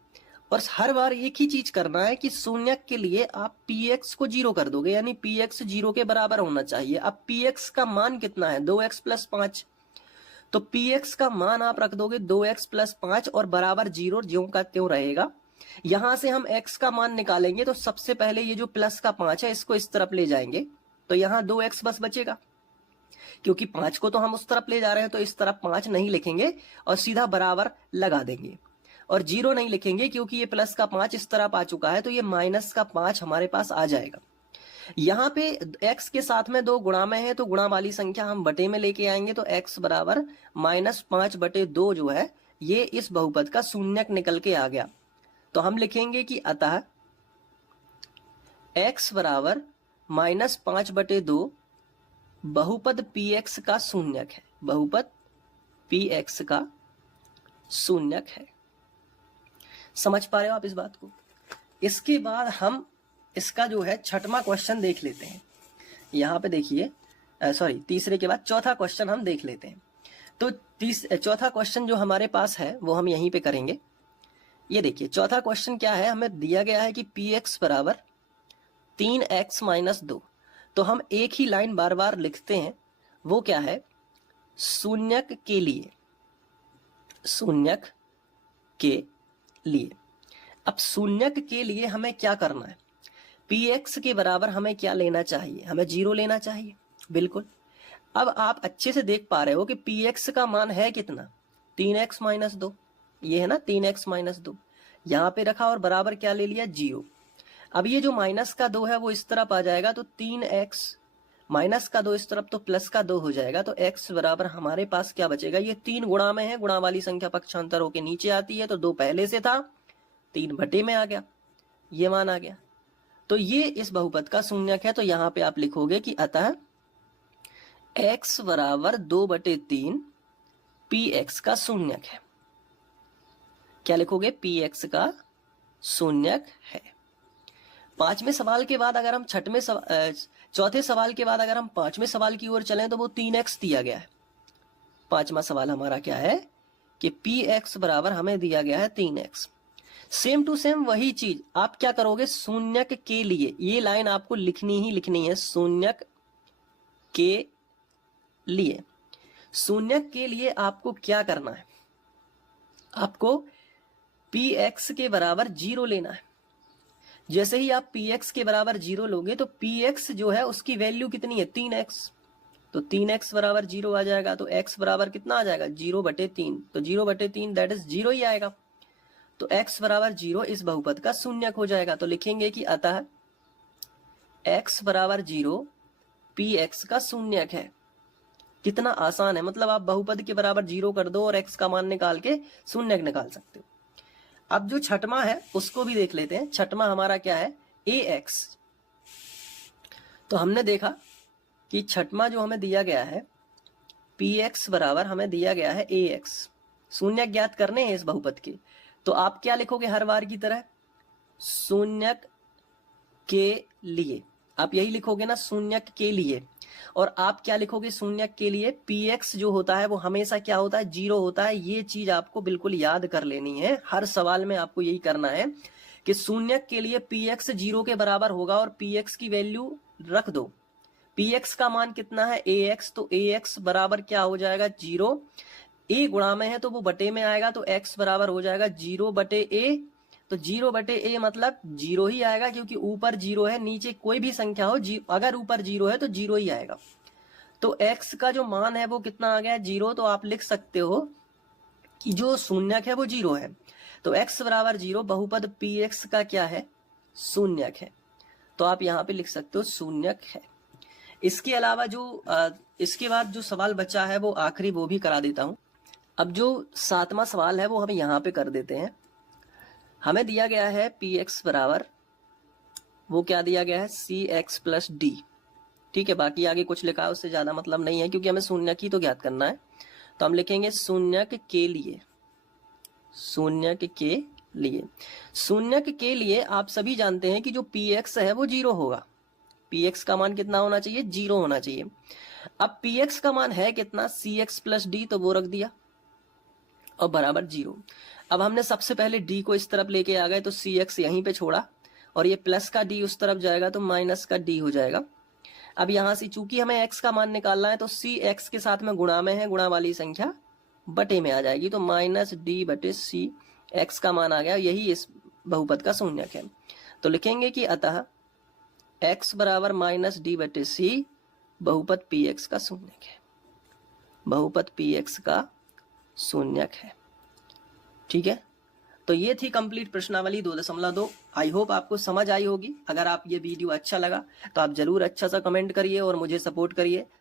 और हर बार एक ही चीज करना है कि शून्यक के लिए आप px को 0 कर दोगे, यानी px 0 के बराबर होना चाहिए। अब px का मान कितना है, 2x + 5। तो px का मान आप रख दोगे 2x + 5 और बराबर 0, ज्यों का त्यों रहेगा। यहां से हम x का मान निकालेंगे तो सबसे पहले ये जो +5 है इसको इस तरफ ले जाएंगे, तो यहाँ 2x बस बचेगा, क्योंकि 5 को तो हम उस तरफ ले जा रहे हैं, तो इस तरफ 5 नहीं लिखेंगे और सीधा बराबर लगा देंगे, और 0 नहीं लिखेंगे क्योंकि ये +5 इस तरफ आ चुका है, तो ये -5 हमारे पास आ जाएगा। यहाँ पे x के साथ में 2 गुणा में है, तो गुणा वाली संख्या हम बटे में लेके आएंगे, तो x बराबर -5/2 जो है ये इस बहुपद का शून्यक निकल के आ गया। तो हम लिखेंगे कि अतः x बराबर -5/2 बहुपद px का शून्यक है, बहुपद px का शून्यक है। समझ पा रहे हो आप इस बात को? इसके बाद हम इसका जो है छठवां क्वेश्चन देख लेते हैं। यहाँ पे देखिए, सॉरी तीसरे के बाद चौथा क्वेश्चन हम देख लेते हैं। तो चौथा क्वेश्चन जो हमारे पास है वो हम यहीं पे करेंगे। ये देखिए चौथा क्वेश्चन क्या है, हमें दिया गया है कि px बराबर 3x माइनस 2। तो हम एक ही लाइन बार बार लिखते हैं, वो क्या है, शून्यक के लिए, शून्यक के लिए। अब शून्यक के लिए हमें क्या करना है, px के बराबर हमें क्या लेना चाहिए, हमें 0 लेना चाहिए, बिल्कुल। अब आप अच्छे से देख पा रहे हो कि px का मान है कितना, 3x माइनस 2, ये है ना 3x माइनस 2, यहाँ पे रखा और बराबर क्या ले लिया, 0। अब ये जो माइनस का 2 है वो इस तरफ आ जाएगा, तो 3x माइनस का 2 इस तरफ, तो प्लस का 2 हो जाएगा। तो x बराबर हमारे पास क्या बचेगा, ये 3 गुणा में है, गुणा वाली संख्या पक्षांतर होके नीचे आती है, तो 2 पहले से था, 3 बटे में आ गया, ये मान आ गया। तो ये इस बहुपद का शून्यक है। तो यहाँ पे आप लिखोगे कि अतः x बराबर 2/3 px का शून्यक है। क्या लिखोगे, px का शून्यक है। पांचवें सवाल के बाद अगर हम चौथे सवाल के बाद अगर हम पांचवें सवाल की ओर चलें तो वो 3x दिया गया है। पांचवा सवाल हमारा क्या है कि px बराबर हमें दिया गया है 3x। सेम टू सेम वही चीज आप क्या करोगे, शून्यक के लिए ये लाइन आपको लिखनी ही लिखनी है, शून्यक के लिए। शून्यक के लिए आपको क्या करना है, आपको px के बराबर 0 लेना है। जैसे ही आप px के बराबर 0 लोगे तो px जो है उसकी वैल्यू कितनी है, 3x, तो 3x बराबर 0 आ जाएगा। तो x बराबर कितना आ जाएगा, 0/3, तो 0/3 दैट इज 0 ही आएगा। तो x बराबर 0 इस बहुपद का शून्यक हो जाएगा। तो लिखेंगे कि अतः x बराबर 0 px का शून्यक है। कितना आसान है, मतलब आप बहुपद के बराबर 0 कर दो और x का मान निकाल के शून्यक निकाल सकते हो। अब जो छठवां है उसको भी देख लेते हैं। छठवां हमारा क्या है, ax। तो हमने देखा कि छठवां जो हमें दिया गया है px बराबर हमें दिया गया है ax। शून्यक ज्ञात करने हैं इस बहुपद के, तो आप क्या लिखोगे हर बार की तरह, शून्यक के लिए, आप यही लिखोगे ना, शून्यक के लिए। और आप क्या लिखोगे, शून्यक के लिए px जो होता है वो हमेशा क्या होता है, 0 होता है। ये चीज आपको बिल्कुल याद कर लेनी है, हर सवाल में आपको यही करना है कि शून्यक के लिए px 0 के बराबर होगा और px की वैल्यू रख दो। px का मान कितना है, ax, तो ax बराबर क्या हो जाएगा, 0। a गुणा में है तो वो बटे में आएगा, तो x बराबर हो जाएगा 0/a। तो 0/a मतलब 0 ही आएगा, क्योंकि ऊपर 0 है, नीचे कोई भी संख्या हो, अगर ऊपर 0 है तो 0 ही आएगा। तो x का जो मान है वो कितना आ गया, 0। तो आप लिख सकते हो कि जो शून्यक है वो 0 है। तो x बराबर 0 बहुपद px का क्या है, शून्यक है। तो आप यहाँ पे लिख सकते हो शून्यक है। इसके अलावा जो इसके बाद जो सवाल बचा है वो आखिरी, वो भी करा देता हूं। अब जो 7वां सवाल है वो हम यहाँ पे कर देते हैं। हमें दिया गया है px बराबर, वो क्या दिया गया है, cx प्लस d। ठीक है, बाकी आगे कुछ लिखा है उससे ज्यादा मतलब नहीं है, क्योंकि हमें शून्यक ही तो ज्ञात करना है। तो हम लिखेंगे शून्यक के लिए, शून्यक के लिए। शून्यक के लिए आप सभी जानते हैं कि जो px है वो 0 होगा। px का मान कितना होना चाहिए, 0 होना चाहिए। अब px का मान है कितना, cx प्लस d, तो वो रख दिया और बराबर 0। अब हमने सबसे पहले d को इस तरफ लेके आ गए, तो cx यहीं पे छोड़ा और ये प्लस का d उस तरफ जाएगा, तो माइनस का d हो जाएगा। अब यहां से चूंकि हमें x का मान निकालना है, तो cx के साथ में गुणा में है, गुणा वाली संख्या बटे में आ जाएगी, तो -d/c x का मान आ गया। यही इस बहुपद का शून्यक है। तो लिखेंगे कि अतः x बराबर -d/c बहुपद px का शून्यक है, बहुपद px का शून्यक है। ठीक है, तो ये थी कंप्लीट प्रश्नावली 2.2। आई होप आपको समझ आई होगी। अगर आप ये वीडियो अच्छा लगा तो आप जरूर अच्छा सा कमेंट करिए और मुझे सपोर्ट करिए।